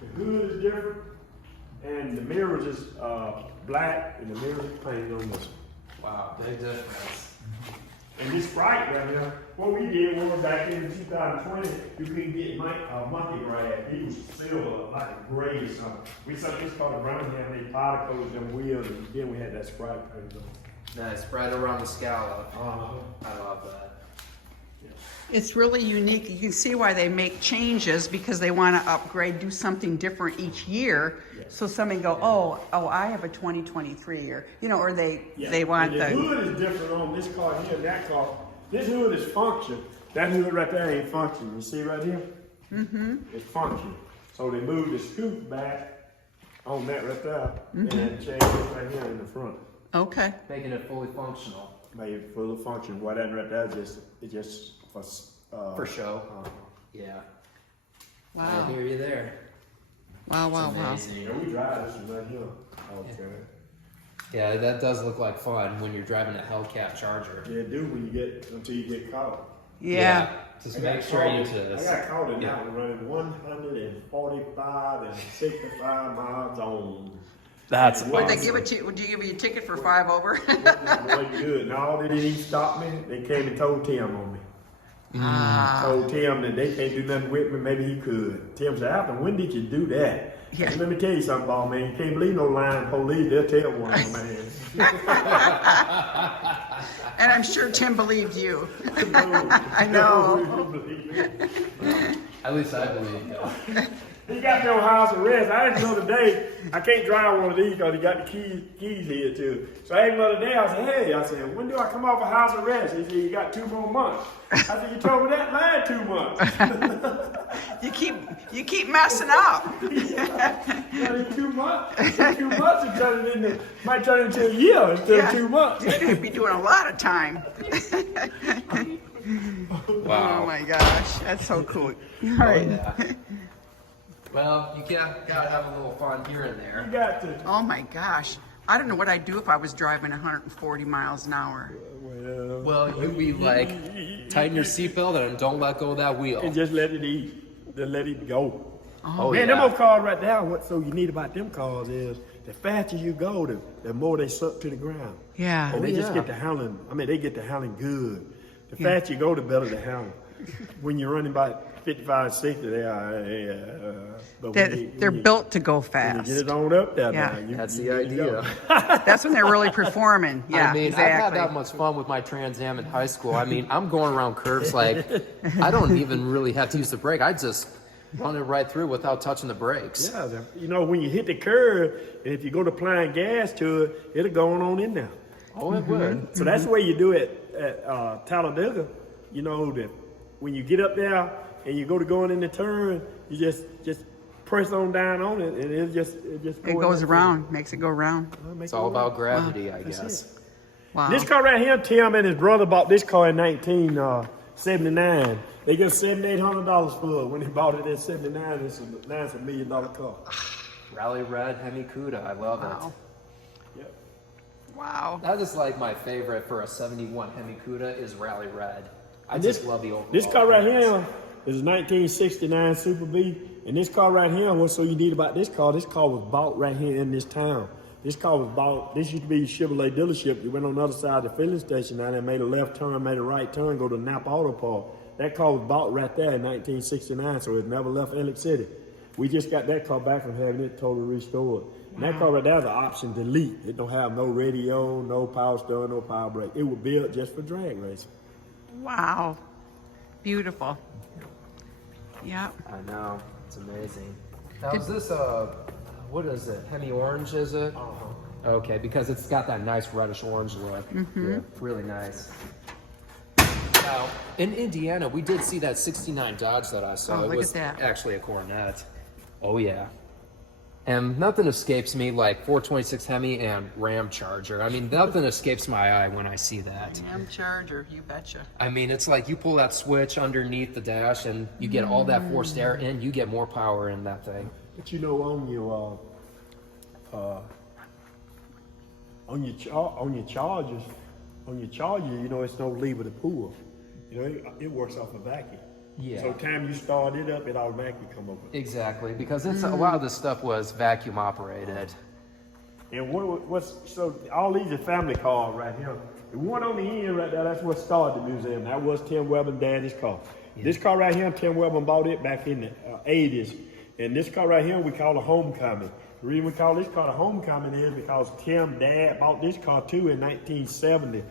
the hood is different, and the mirrors is black, and the mirrors is painted on this. Wow, big difference. And this Sprite right here, what we did was back in 2020, you couldn't get monkey grass. He was silver, like a gray or something. We took this called a brown ham, they powder coated them wheels, and then we had that Sprite painted on. Nice, right around the scallop. Uh-huh. I love that. It's really unique. You can see why they make changes because they want to upgrade, do something different each year. Yes. So somebody go, oh, I have a 2023 year, or they want and the the. hood is different on this car here and that car. This hood is function. That hood right there ain't function. You see right here? Mm-hmm. It's function. So they moved the scoop back on that right there and changed it right here in the front. Okay. Making it fully functional. Made it full of function. Why that right there is just For show. Yeah. I Wow. hear you there. Wow, wow, wow. Amazing. You know, we drive this one right here. Okay. Yeah, that does look like fun when you're driving a Hellcat Charger. Yeah, do until you get caught. Yeah. Just I make got sure you caught- just. I got caught in Yeah. that one running 145 and 65 miles on. That's Would Would they awesome. give it to you? Would you give you a ticket for 5 over? Wasn't good. No, they didn't even stop me. They came and told Tim on me. Told Tim that they can't do nothing with me. Maybe he could. Tim said, Alton, when did you do that? Yeah. Let me tell you something, ball man. You can't believe no lying police. They'll tell one, man. And I'm sure Tim believed you. No, I know. At least I believe you. He got me on house arrest. I didn't know today. I can't drive one of these because he got the keys here too. So I asked him the other day. I said, "Hey," I said, "when do I come off of house arrest?" He said, "You got 2 more months." I said, "You told me that last 2 months." You keep messing up. Yeah, 2 months. 2 months and turn it into, might turn it into a year instead of 2 months. You're gonna be doing a lot of time. Wow. Oh my gosh, that's so cool. All right. Yeah. Well, you gotta have a little fun here and You there. got to. Oh my gosh. I don't know what I'd do if I was driving 140 miles an hour. Well, Well, you be like, tighten your seatbelt and don't let go of that wheel. and just let it eat. Just let it go. Oh, Man, yeah. them old cars right there, what's so unique about them cars is the faster you go, the more they suck to the ground. Yeah. And they just yeah. get to handling, they get to handling good. The faster you go, the better they handle. When you're running about 55, 60, they are, but They're built to go when you fast. get it on up there, Yeah. now, That's you the good to go. idea. That's when they're really performing. Yeah, I mean, exactly. I've had that much fun with my Trans Am in high school. I mean, I'm going around curves like I don't even really have to use the brake. I just run it right through without touching the brakes. Yeah, you know, when you hit the curve, and if you go to applying gas to it, it'll go on in there. Oh, it would. So that's the way you do it at Talladega. You know, that when you get up there and you go to going in the turn, you just press on down on it, and it just It goes around, makes it go around. It's all about gravity, I guess. Wow. This car right here, Tim and his brother bought this car in 1979. They got $7,800 for it when they bought it in '79. It's a $1 million car. Rally Red Hemi Cuda, I love Wow. Yep. Wow. That is like my favorite for a 71 Hemi Cuda is Rally Red. I And just love the overall. This car right appearance. here is a 1969 Super B. And this car right here, what's so unique about this car was bought right here in this town. This car was bought, this used to be a Chevrolet dealership. You went on the other side of the filling station down there, made a left turn, made a right turn, go to Napa Auto Park. That car was bought right there in 1969, so it never left Atlantic City. We just got that car back from having it totally restored. And that car right there is an option delete. It don't have no radio, no power steering, no power brake. It was built just for drag racing. Wow. Beautiful. Yep. I know, it's amazing. Now, is this what is it? Hemi Orange, is it? Okay, because it's got that nice reddish orange look. Yeah, really nice. Now, in Indiana, we did see that 69 Dodge that I saw. Oh, It look was at that. actually a Coronet. Oh, yeah. And nothing escapes me like 426 Hemi and Ram Charger. I mean, nothing escapes my eye when I see that. Ram Charger, you betcha. I mean, it's like you pull that switch underneath the dash and you get all that forced air and you get more power in that thing. But you know, on your chargers, you know, it's no lever to pull. You know, it works off a vacuum. Yeah. So time you start it up, it automatically come over. Exactly, because it's a lot of this stuff was vacuum operated. And so all these are family cars right here. The one on the end right there, that's what started the museum. That was Tim Wellborn Daddy's car. Yeah. This car right here, Tim Wellborn bought it back in the 80s. And this car right here, we call a homecoming. The reason we call this car a homecoming is because Tim Dad bought this car too in 1970.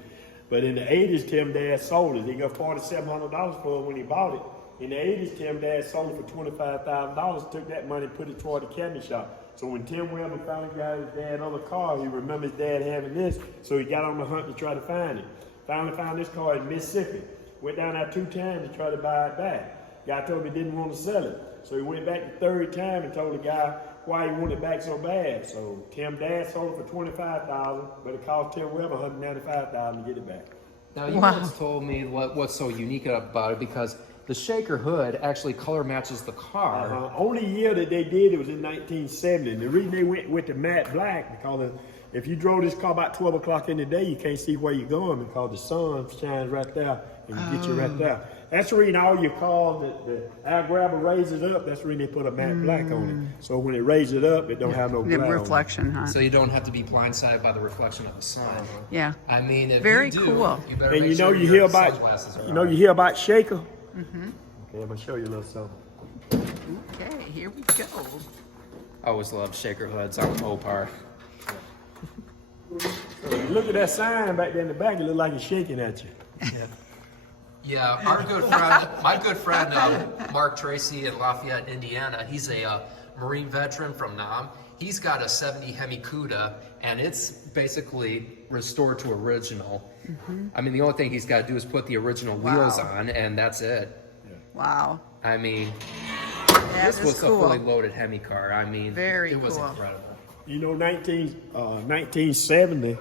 But in the 80s, Tim Dad sold it. He got $4,700 for it when he bought it. In the 80s, Tim Dad sold it for $25,000, took that money and put it toward the cabinet shop. So when Tim Wellborn finally got his dad on the car, he remembered his dad having this, so he got on the hunt to try to find it. Finally found this car in Mississippi. Went down there 2 times to try to buy it back. Guy told him he didn't want to sell it. So he went back the 3rd time and told the guy why he wanted it back so bad. So Tim Dad sold it for $25,000, but it cost Tim Wellborn $195,000 to get it back. Now, you once told me what's so unique about it because the shaker hood actually color matches the car. Only year that they did it was in 1970. And the reason they went with the matte black, because if you drove this car about 12 o'clock in the day, you can't see where you're going because the sun shines right there and you get you right there. That's the reason all your cars, the air grabber raises up. That's the reason they put a matte black on it. So when it raises it up, it don't have no The glare on it. reflection, huh? So you don't have to be blindsided by the reflection of the sun. Yeah. I mean, if Very you do, cool. you better And make you know sure you your hear about sunglasses are you know on. you hear about shaker. Okay, I'm gonna show you a little something. Okay, here we go. I always loved shaker hoods on Mopar. Look at that sign back there in the back. It look like it's shaking at you. Yeah, our good friend, my good friend Mark Tracy in Lafayette, Indiana, he's a Marine veteran from Nam. He's got a 70 Hemi Cuda, and it's basically restored to original. I mean, the only thing he's got to do is put the original wheels on, and that's it. Wow. I mean, That this is was a cool. fully loaded Hemi car. I mean, Very it was cool. incredible. You know, 1970. You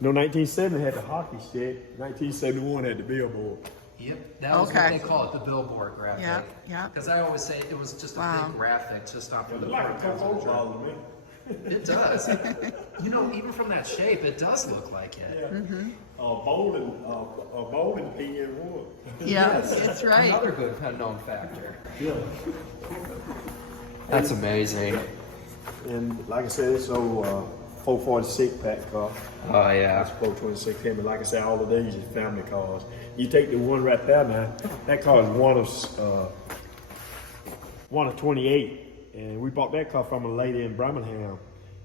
know, 1970 had the hockey stick. 1971 had the billboard. Yep, that was Okay. what they call it, the billboard graphic. Yeah, yeah. Because I always say it was just a Wow. big graphic, just off of the Like a front Coco page. ball to me. It does. You know, even from that shape, it does look like it. Bowling pin in wood. Yeah, that's right. Another good unknown factor. Yeah. That's amazing. And like I said, it's a 446 pack car. Oh yeah. That's 426 Hemi. Like I said, all of these is family cars. You take the one right there now. That car is one of 28. And we bought that car from a lady in Birmingham.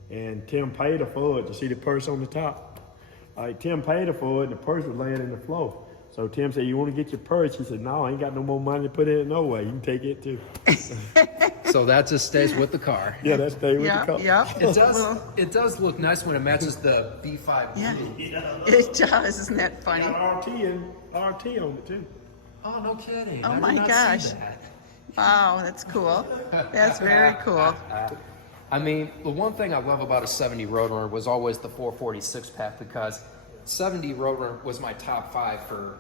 And Tim paid her for it. You see the purse on the top? Tim paid her for it, and the purse was laying in the floor. So Tim said, "You want to get your purse?" He said, "No, I ain't got no more money to put in it no way. You can take it too." So that just stays with the car. Yeah, that's stay with Yeah, the car. yeah. It does. It does look nice when it matches the B5. Yeah, it does. Isn't that funny? Got RT on it too. Oh no kidding! Oh I did my not see gosh. that. Wow, that's cool. That's very cool. I mean, the one thing I love about a 70 Roadrunner was always the 446 pack, because 70 Roadrunner was my top 5 for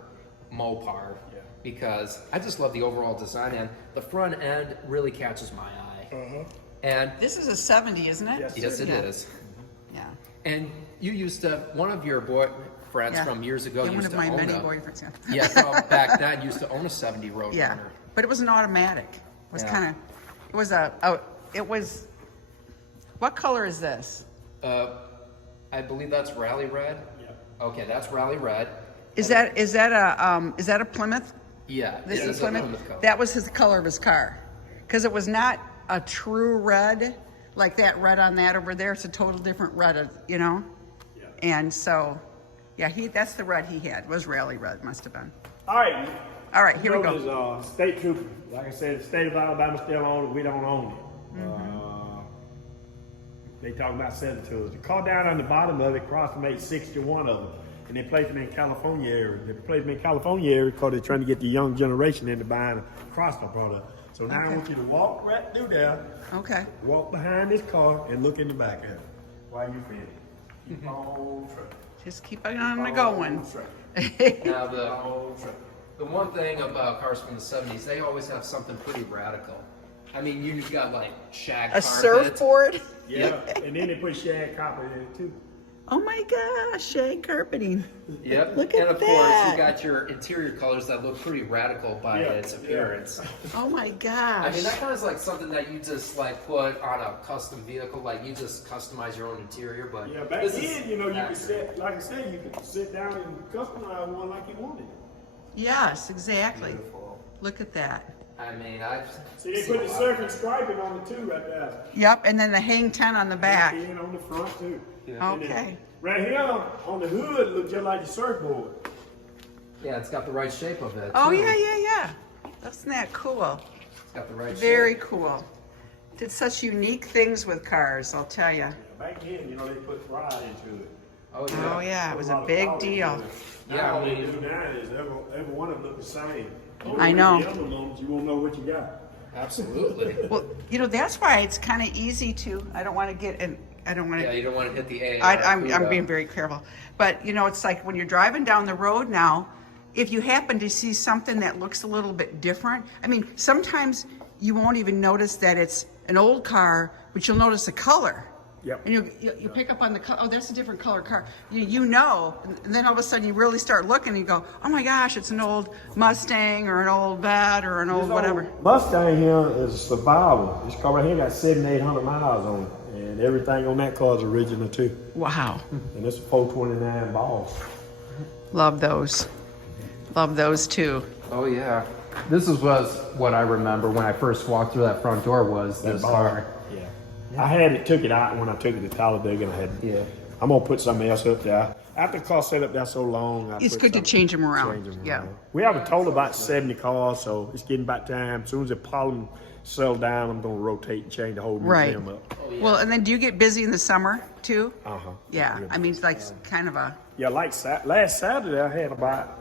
Mopar, because I just love the overall design, and the front end really catches my eye. And This is a 70, isn't it? yes, it is. Yeah. And you used to, one of your friends Yeah. from years ago Yeah, one used of to my own many a, boyfriends. Yeah. yeah, from back then used to own a 70 Roadrunner. Yeah, but it was an automatic. It was Yeah. kind of, it was it was, what color is this? I believe that's Rally Red. Yeah. Okay, that's Rally Red. Is that a Plymouth? Yeah, This it is is a Plymouth? color. That was his color of his car. Because it was not a true red, like that red on that over there. It's a total different red, you know? Yeah. And so, yeah, that's the red he had, was Rally Red, must have been. All right. All right, here we Road go. is state trooper. Like I said, the state of Alabama still owns it. We don't own it. They talk about selling to us. The car down on the bottom of it cost them 61 of them. And they place them in California area. They place them in California area because they're trying to get the young generation into buying a Chrysler product. So now I Okay. want you to walk right through there, Okay. walk behind this car, and look in the back of it while you finish. Keep on trucking. Just keep on going. Now the one thing about cars from the 70s, they always have something pretty radical. I mean, you've got like shag A carpet. surfboard? Yeah, and then they put shag carpet in it too. Oh my gosh, shag carpeting. Yep. Look at and of that. course, you got your interior colors that look pretty radical by Yeah, its appearance. Oh my gosh. I mean, that kind of is like something that you just like put on a custom vehicle, like you just customize your own interior. But Yeah, back this then, is you know, you could accurate. sit, like I said, you could sit down and customize one like you wanted. Yes, exactly. Beautiful. Look at that. I mean, I've See, they seen put a the lot. surfing striping on the two right there. Yep, and then the hang 10 on the back. And on the front too. Yeah. And then Okay. right here on the hood look just like the surfboard. Yeah, it's got the right shape of it. Oh too. yeah. Isn't that cool? It's got the right Very shape. cool. Did such unique things with cars, I'll tell you. Back then, you know, they put pride into it. Oh yeah. Oh yeah, it was Put a lot of big power deal. into it. Yeah, Now all I they mean- do now is every one of them look the same. I know. The other ones, you won't know what you got. Absolutely. Well, you know, that's why it's kind of easy to, I don't want to get in, I don't want Yeah, to, you don't want to hit the A. I'm being very careful. But, you know, it's like when you're driving down the road now, if you happen to see something that looks a little bit different, I mean, sometimes you won't even notice that it's an old car, but you'll notice the color. Yep. And you pick up on the color. Oh, that's a different color car. You know, and then all of a sudden you really start looking and you go, oh my gosh, it's an old Mustang or an old Vet or an old whatever. Mustang here is a survival. This car right here got 7,800 miles on it, and everything on that car is original too. Wow. And it's a 429 Boss. Love those. Love those too. Oh yeah. This was what I remember when I first walked through that front door was this car. Yeah. I had it, took it out when I took it to Talladega, and I had. Yeah. I'm gonna put something else up there. After the car set up there so long, It's good to change them around. Yeah. We have a total about 70 cars, so it's getting about time. As soon as the problem settle down, I'm gonna rotate and change the whole museum up. Well, and then do you get busy in the summer too? Uh-huh. Yeah. I mean, it's like kind of a. Yeah, like last Saturday, I had about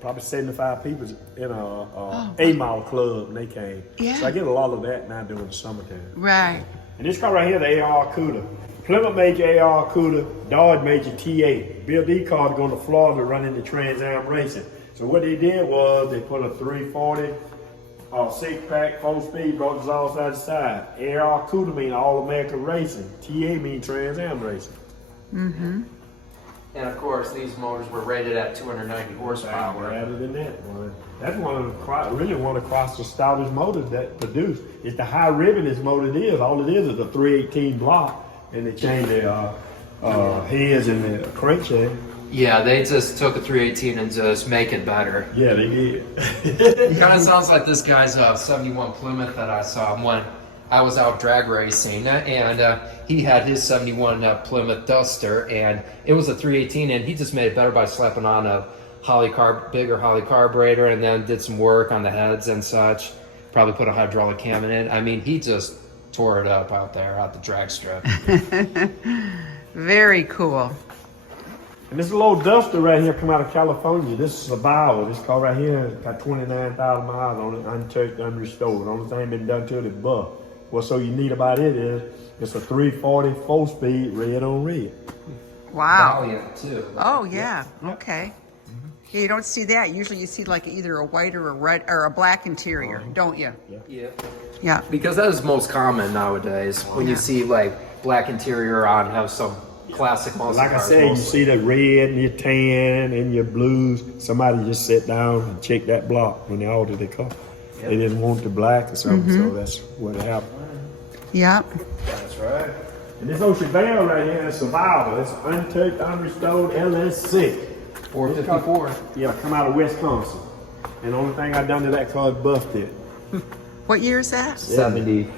probably 75 people in a A-Mile club, and they came. Yeah. So I get a lot of that now during the summertime. Right. And this car right here, the AR Cuda. Plymouth made your AR Cuda, Dodge made your TA. Built these cars going to Florida running the Trans Am racing. So what they did was they put a 340, 6-pack, 4-speed, brought us all side to side. AR Cuda mean All American Racing. TA mean Trans Am racing. Mm-hmm. And of course, these motors were rated at 290 horsepower. Rather than that, that's one of the Chrysler stoutest motors that produce. It's the high ribbonest motor it is. All it is a 318 block, and they changed the heads and the crankshaft. Yeah, they just took a 318 and just make it better. Yeah, they did. It kind of sounds like this guy's 71 Plymouth that I saw when I was out drag racing, and he had his 71 Plymouth Duster, and it was a 318, and he just made it better by slapping on a bigger Holley carburetor, and then did some work on the heads and such. Probably put a hydraulic cam in it. I mean, he just tore it up out there, out the drag strip. Very cool. And this little Duster right here come out of California. This is Survival. This car right here got 29,000 miles on it, untouched, unrestored. The only thing been done to it is buff. What's so unique about it is it's a 340 4-speed red on red. Wow. Valiant, too. Oh yeah. Okay. Yeah, you don't see that. Usually you see like either a white or a red or a black interior, don't you? Yeah. Yeah. Because that is most common nowadays when you see like black interior on have some classic muscle Like I cars said, you mostly. see the red and your tan and your blues. Somebody just sat down and checked that block when they ordered their car. They didn't want the black or something, so that's what happened. Yeah. That's right. And this old Chevelle right here is Survival. It's untouched, unrestored LS6. 454. Yeah, come out of Wisconsin. And the only thing I done to that car is buffed it. What year is that? 70.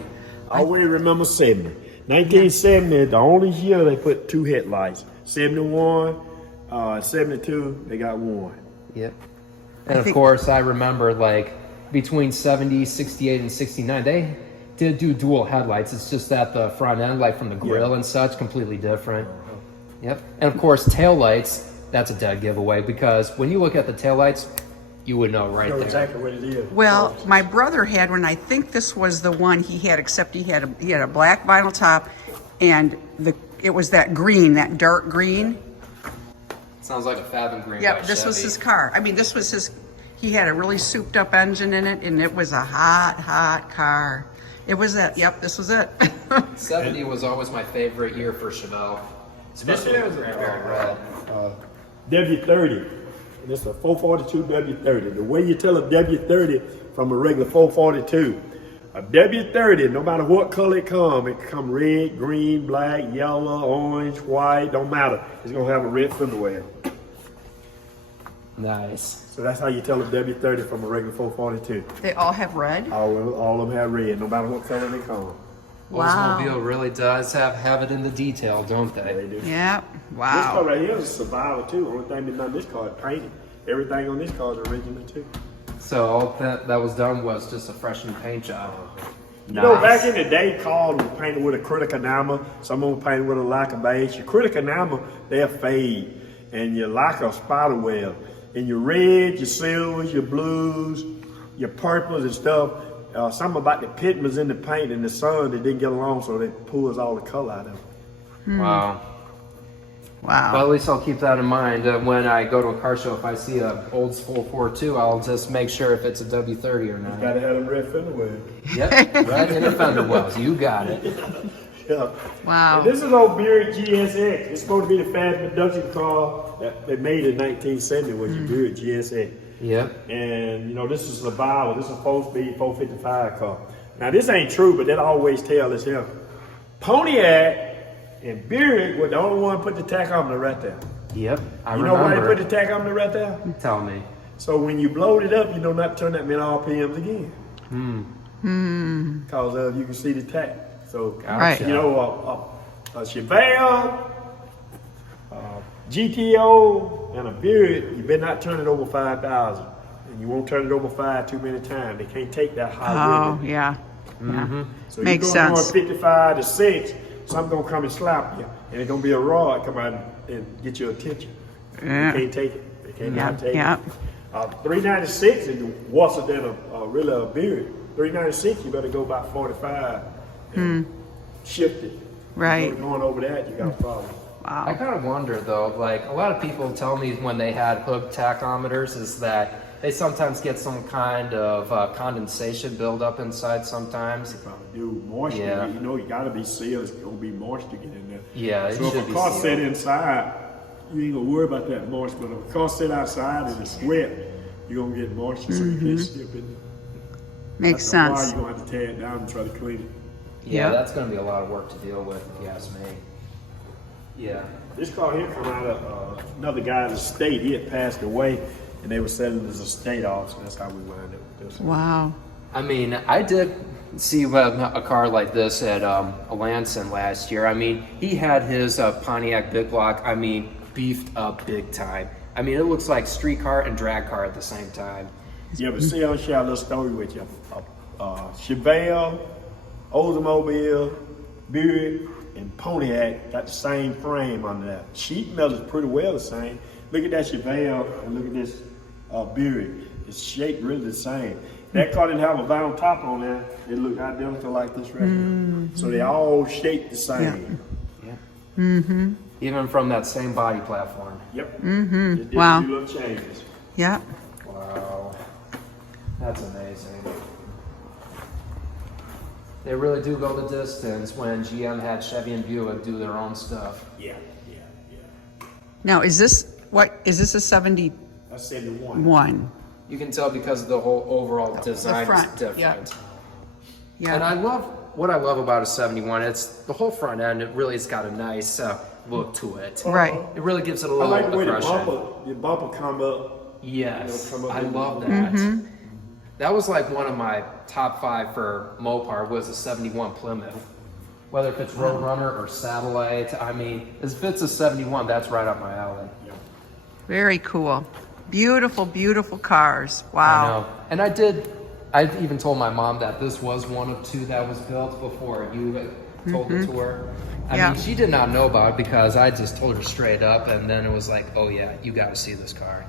I always remember 70. 1970, the only year they put 2 headlights. 71, 72, they got 1. Yep. And of course, I remember like between 70, 68, and 69, they did do dual headlights. It's just that the front end, like from the grill and such, completely different. Yep. And of course, taillights, that's a dead giveaway because when you look at the taillights, you would know right You know there. exactly what it is. Well, my brother had one. I think this was the one he had, except he had a black vinyl top, and it was that green, that dark green. Sounds like a Fathom Green. Yep, by this was Chevy. his car. I mean, this was his. He had a really souped up engine in it, and it was a hot car. It was it. Yep, this was it. 70 was always my favorite year for Chevelle. Especially This with is a cranberry red. W30. This is a 442 W30. The way you tell a W30 from a regular 442, a W30, no matter what color it come red, green, black, yellow, orange, white, don't matter. It's gonna have a red fender well. Nice. So that's how you tell a W30 from a regular 442. They all have red. All of them have red, no matter what color they come. Wow. Oldsmobile really does have it in the detail, don't They they? do. Yep. This car Wow. right here is a Survivor too. Only thing been done this car is painted. Everything on this car is original too. So all that was done was just a fresh new paint job. You know, back in the day, cars were painted with acrylic enamel. Some of them were painted with a lacquer base. Your acrylic enamel, they'll fade. And your lacquer spider web. And your reds, your silvers, your blues, your purples and stuff. Something about the pigments in the paint and the sun, they didn't get along, so they pulls all the color out of it. Wow. Wow. Well, at least I'll keep that in mind when I go to a car show. If I see a old 442, I'll just make sure if it's a W30 or not. Gotta have them red fender wells. Yep, right in the fender wells. You got it. Yeah. Wow. And this is old Buick GSX. It's supposed to be the fast production car that they made in 1970 was your Buick GSX. Yep. And you know, this is the Bible. This is a 4-speed 455 car. Now this ain't true, but that always tell us him. Pontiac and Buick were the only one put the tachometer right there. Yep. I You know why remember. they put the tachometer right there? Tell me. So when you blowed it up, you know not to turn that many RPMs again. Cause you can see the tach. So Right. you know, a Chevy, GTO, and a Buick, you better not turn it over 5,000. And you won't turn it over 5 too many times. They can't take that high Oh, wind. yeah. Yeah. So Makes you're going sense. from 55 to 6, something's gonna come and slap you. And it's gonna be a rod come out and get your attention. Yeah. They can't take it. They cannot take Yeah. it. 396 is worse than really a Buick. 396, you better go about 45 and shift it. Right. If you're going over that, you got a problem. I Wow. kind of wonder though, like a lot of people tell me when they had hooked tachometers is that they sometimes get some kind of condensation buildup inside sometimes. Probably do moisture. Yeah. You know, you gotta be sealed. It's gonna be moisture get in there. Yeah, it So should if be a car sealed. sit inside, you ain't gonna worry about that moisture. But if a car sit outside and it's wet, you're gonna get moisture, so you can't slip in there. Makes That's why sense. you're gonna have to tear it down and try to clean it. Yeah, Yeah. that's going to be a lot of work to deal with, if you ask me. Yeah. This car here come out of another guy's estate. He had passed away, and they were selling his estate off. So that's how we wound up with this. Wow. I mean, I did see a car like this at Alanson last year. I mean, he had his Pontiac Big Block, I mean, beefed up big time. I mean, it looks like street car and drag car at the same time. Yeah, but see, I'll share a little story with you. Chevy, Oldsmobile, Buick, and Pontiac got the same frame on that. Sheet metal is pretty well the same. Look at that Chevy and look at this Buick. It's shaped really the same. That car didn't have a vinyl top on there. It looked identical like this right here. So they all shaped the same. Yeah. Even from that same body platform. Yep. Just did Wow. a few little changes. Yeah. Wow. That's amazing. They really do go the distance when GM had Chevy and Buick do their own stuff. Yeah. Now, is this a 71? That's 71. You can tell because the whole overall design front, is different. yeah. And I love what I love about a 71. It's the whole front end. It really has got a nice look to it. Right. It really gives it a I little like the way the aggression. bumper come up. Yes, It'll come up I in- love that. That was like one of my top 5 for Mopar was a 71 Plymouth. Whether if it's Roadrunner or Satellite, I mean, if it's a 71, that's right up my alley. Very cool. Beautiful, beautiful cars. I Wow. know. And I even told my mom that this was one of 2 that was built before you told it to her. I Yeah. mean, she did not know about it because I just told her straight up, and then it was like, oh yeah, you got to see this car.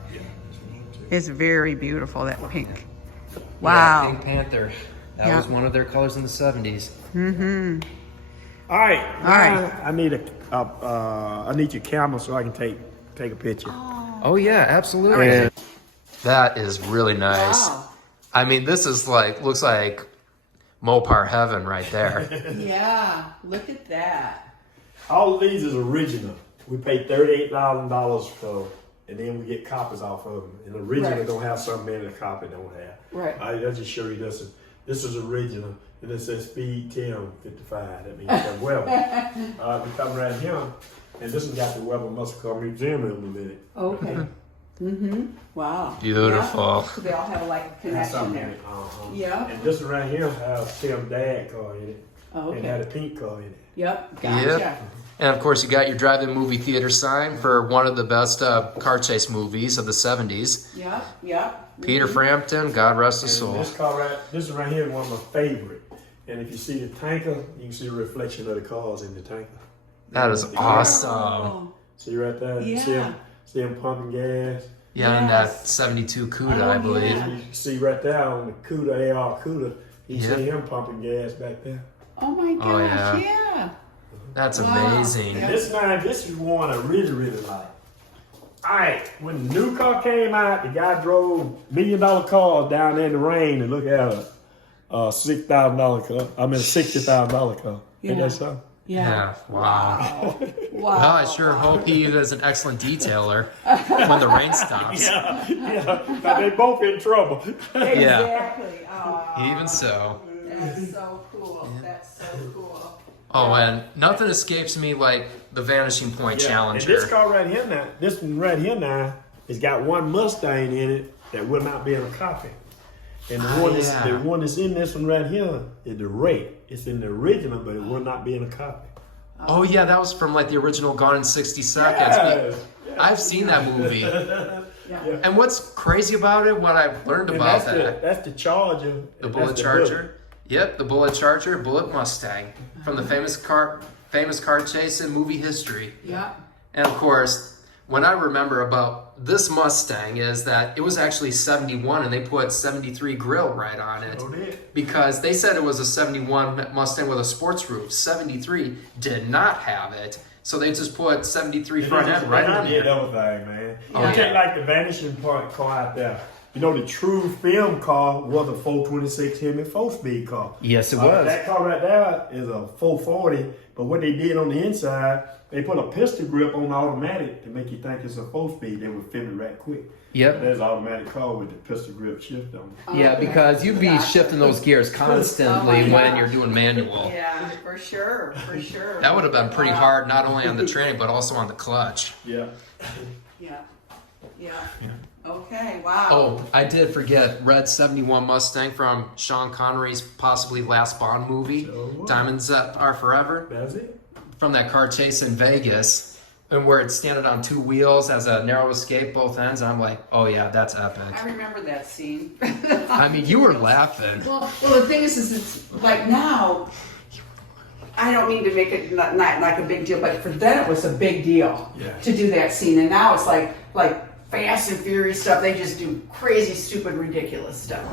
It's very beautiful, that pink. Yeah, Wow. Pink Panther. That Yeah. was one of their colors in the 70s. All right. All right. I need I need your camera so I can take a picture. Oh yeah, absolutely. And That is really nice. Wow. I mean, this is looks like Mopar heaven right there. Yeah, look at that. all of these is original. We pay $38,000 for, and then we get copies off of them. And the original Right. don't have something in the copy don't have. Right. I'll just show you this. This is original, and it says Speed Tim 55. That means that Wellborn. We come right here, and this one got the Wellborn Musclecar Museum in a minute. Okay. Wow. Beautiful. Yeah. So they all have like a Has connection something in there. it. Yeah. And this one right here has Tim's dad car in it. Oh, And had okay. a pink car in it. Yep. Gotcha. Yep. And of course, you got your drive-in movie theater sign for one of the best car chase movies of the 70s. Yep. Yep. Peter Frampton, God rest his And soul. this one right here is one of my favorite. And if you see the tanker, you can see a reflection of the cars in the tanker. That is The awesome. Oh. See right there? You Yeah. see him pumping gas. Yeah, and that Yes. 72 Cuda, Oh, I believe. yeah. You can see right there on the Cuda, AR Cuda, you Yeah. see him pumping gas back there. Oh my gosh. Oh, yeah. Yeah. That's Wow. amazing. Yeah. This is one I really, really like. Alright, when the new car came out, the guy drove $1 million cars down there in the rain and look at a $6,000 car. I mean a $60,000 car. Ain't Yeah. that something? Yeah. Wow. Wow. Well, I sure hope he is an excellent detailer when the rain stops. Yeah. Now they both in trouble. Exactly. Oh, Even so. that's so cool. That's so cool. Oh, and nothing escapes me like the Vanishing Point And Challenger. this car right here now, this one right here now, it's got one Mustang in it that will not be in a copy. And the one that's in this one right here is the rate. It's in the original, but it will not be in a copy. Oh yeah, that was from like the original Gone in 60 Seconds. Yes. I've seen that movie. Yeah. And what's crazy about it, what I've learned And about that's the Charger. the and Bullet that's the Charger. Yep, the Bullet Charger, Bullet Mustang from the famous car chase in movie history. Yeah. And of course, what I remember about this Mustang is that it was actually 71 and they put 73 grill right on it. Oh, did? Because they said it was a 71 Mustang with a sports roof. 73 did not have it. So they just put 73 front end right on it. it. Everything, man. Oh, You take yeah. like the Vanishing Point car out there. You know, the true film car was a 426 Hemi 4-speed car. Yes, it That car right there is a 440, but what they did on the inside, they put a pistol grip on the automatic to make you think it's a 4-speed. They would fit it right quick. Yep. There's an automatic car with the pistol grip shift on it. Yeah, because you'd be shifting those gears constantly Oh my when gosh. you're doing manual. Yeah, for sure. For sure. That would have been pretty hard, not only on the training, but also on the clutch. Yeah. Yeah. Yeah. Okay, wow. Oh, I did forget Red 71 Mustang from Sean Connery's possibly last Bond movie, Sure was. Diamonds That Are Forever, That's it. from that car chase in Vegas, and where it's standing on two wheels as a narrow escape both ends. And I'm like, oh yeah, that's epic. I remember that scene. I mean, you were laughing. Well, the thing is it's like now, I don't mean to make it not like a big deal, but for then it was a big deal Yeah. to do that scene. And now it's like Fast and Furious stuff. They just do crazy, stupid, ridiculous stuff.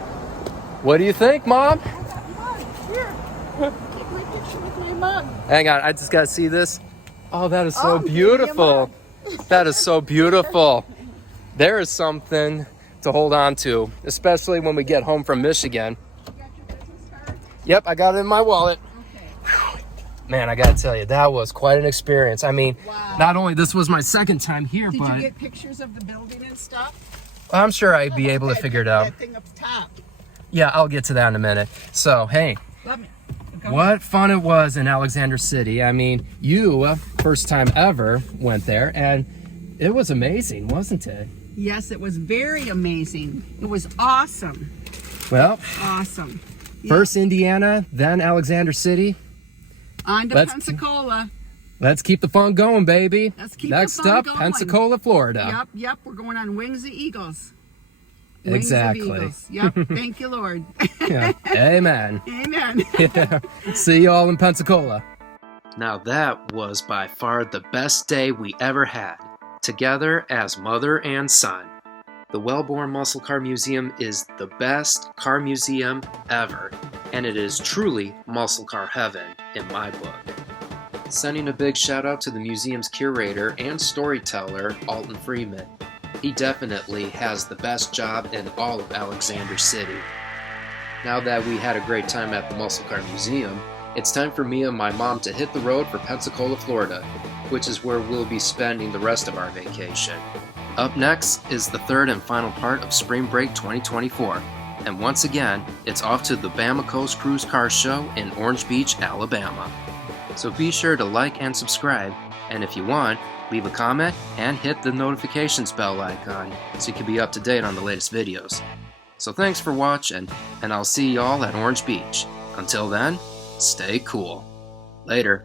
What do you think, Mom? Here. Take my picture with my mug. Hang on, I just gotta see this. Oh, that is so Oh, beautiful. That is so beautiful. There is something to hold on to, especially when we get home from Michigan. You got your business card? Yep, I got it in my wallet. Okay. Man, I gotta tell you, that was quite an experience. I mean, Wow. not only this was my second time here, Did but you get pictures of the building and stuff? I'm sure I'd be able to That- figure it out. That thing up top. Yeah, I'll get to that in a minute. So, hey, Let me. what fun it was in Alexander City. I mean, you, first time ever, went there, and it was amazing, wasn't it? Yes, it was very amazing. It was awesome. Well, Awesome. first Indiana, then Alexander City. On to Let's- Pensacola. Let's keep the fun going, baby. Let's keep Next the fun up, going. Pensacola, Florida. Yep. We're going on Wings of Eagles. Wings Exactly. Of Eagles. Yep. Thank you, Lord. Yeah. Amen. Amen. Yeah. See you all in Pensacola. Now that was by far the best day we ever had, together as mother and son. The Wellborn Musclecar Museum is the best car museum ever, and it is truly muscle car heaven in my book. Sending a big shout out to the museum's curator and storyteller, Alton Freeman. He definitely has the best job in all of Alexander City. Now that we had a great time at the Muscle Car Museum, it's time for me and my mom to hit the road for Pensacola, Florida, which is where we'll be spending the rest of our vacation. Up next is the third and final part of Spring Break 2024, and once again, it's off to the Bama Coast Cruise Car Show in Orange Beach, Alabama. So be sure to like and subscribe, and if you want, leave a comment and hit the notifications bell icon so you can be up to date on the latest videos. So thanks for watching, and I'll see y'all at Orange Beach. Until then, stay cool. Later.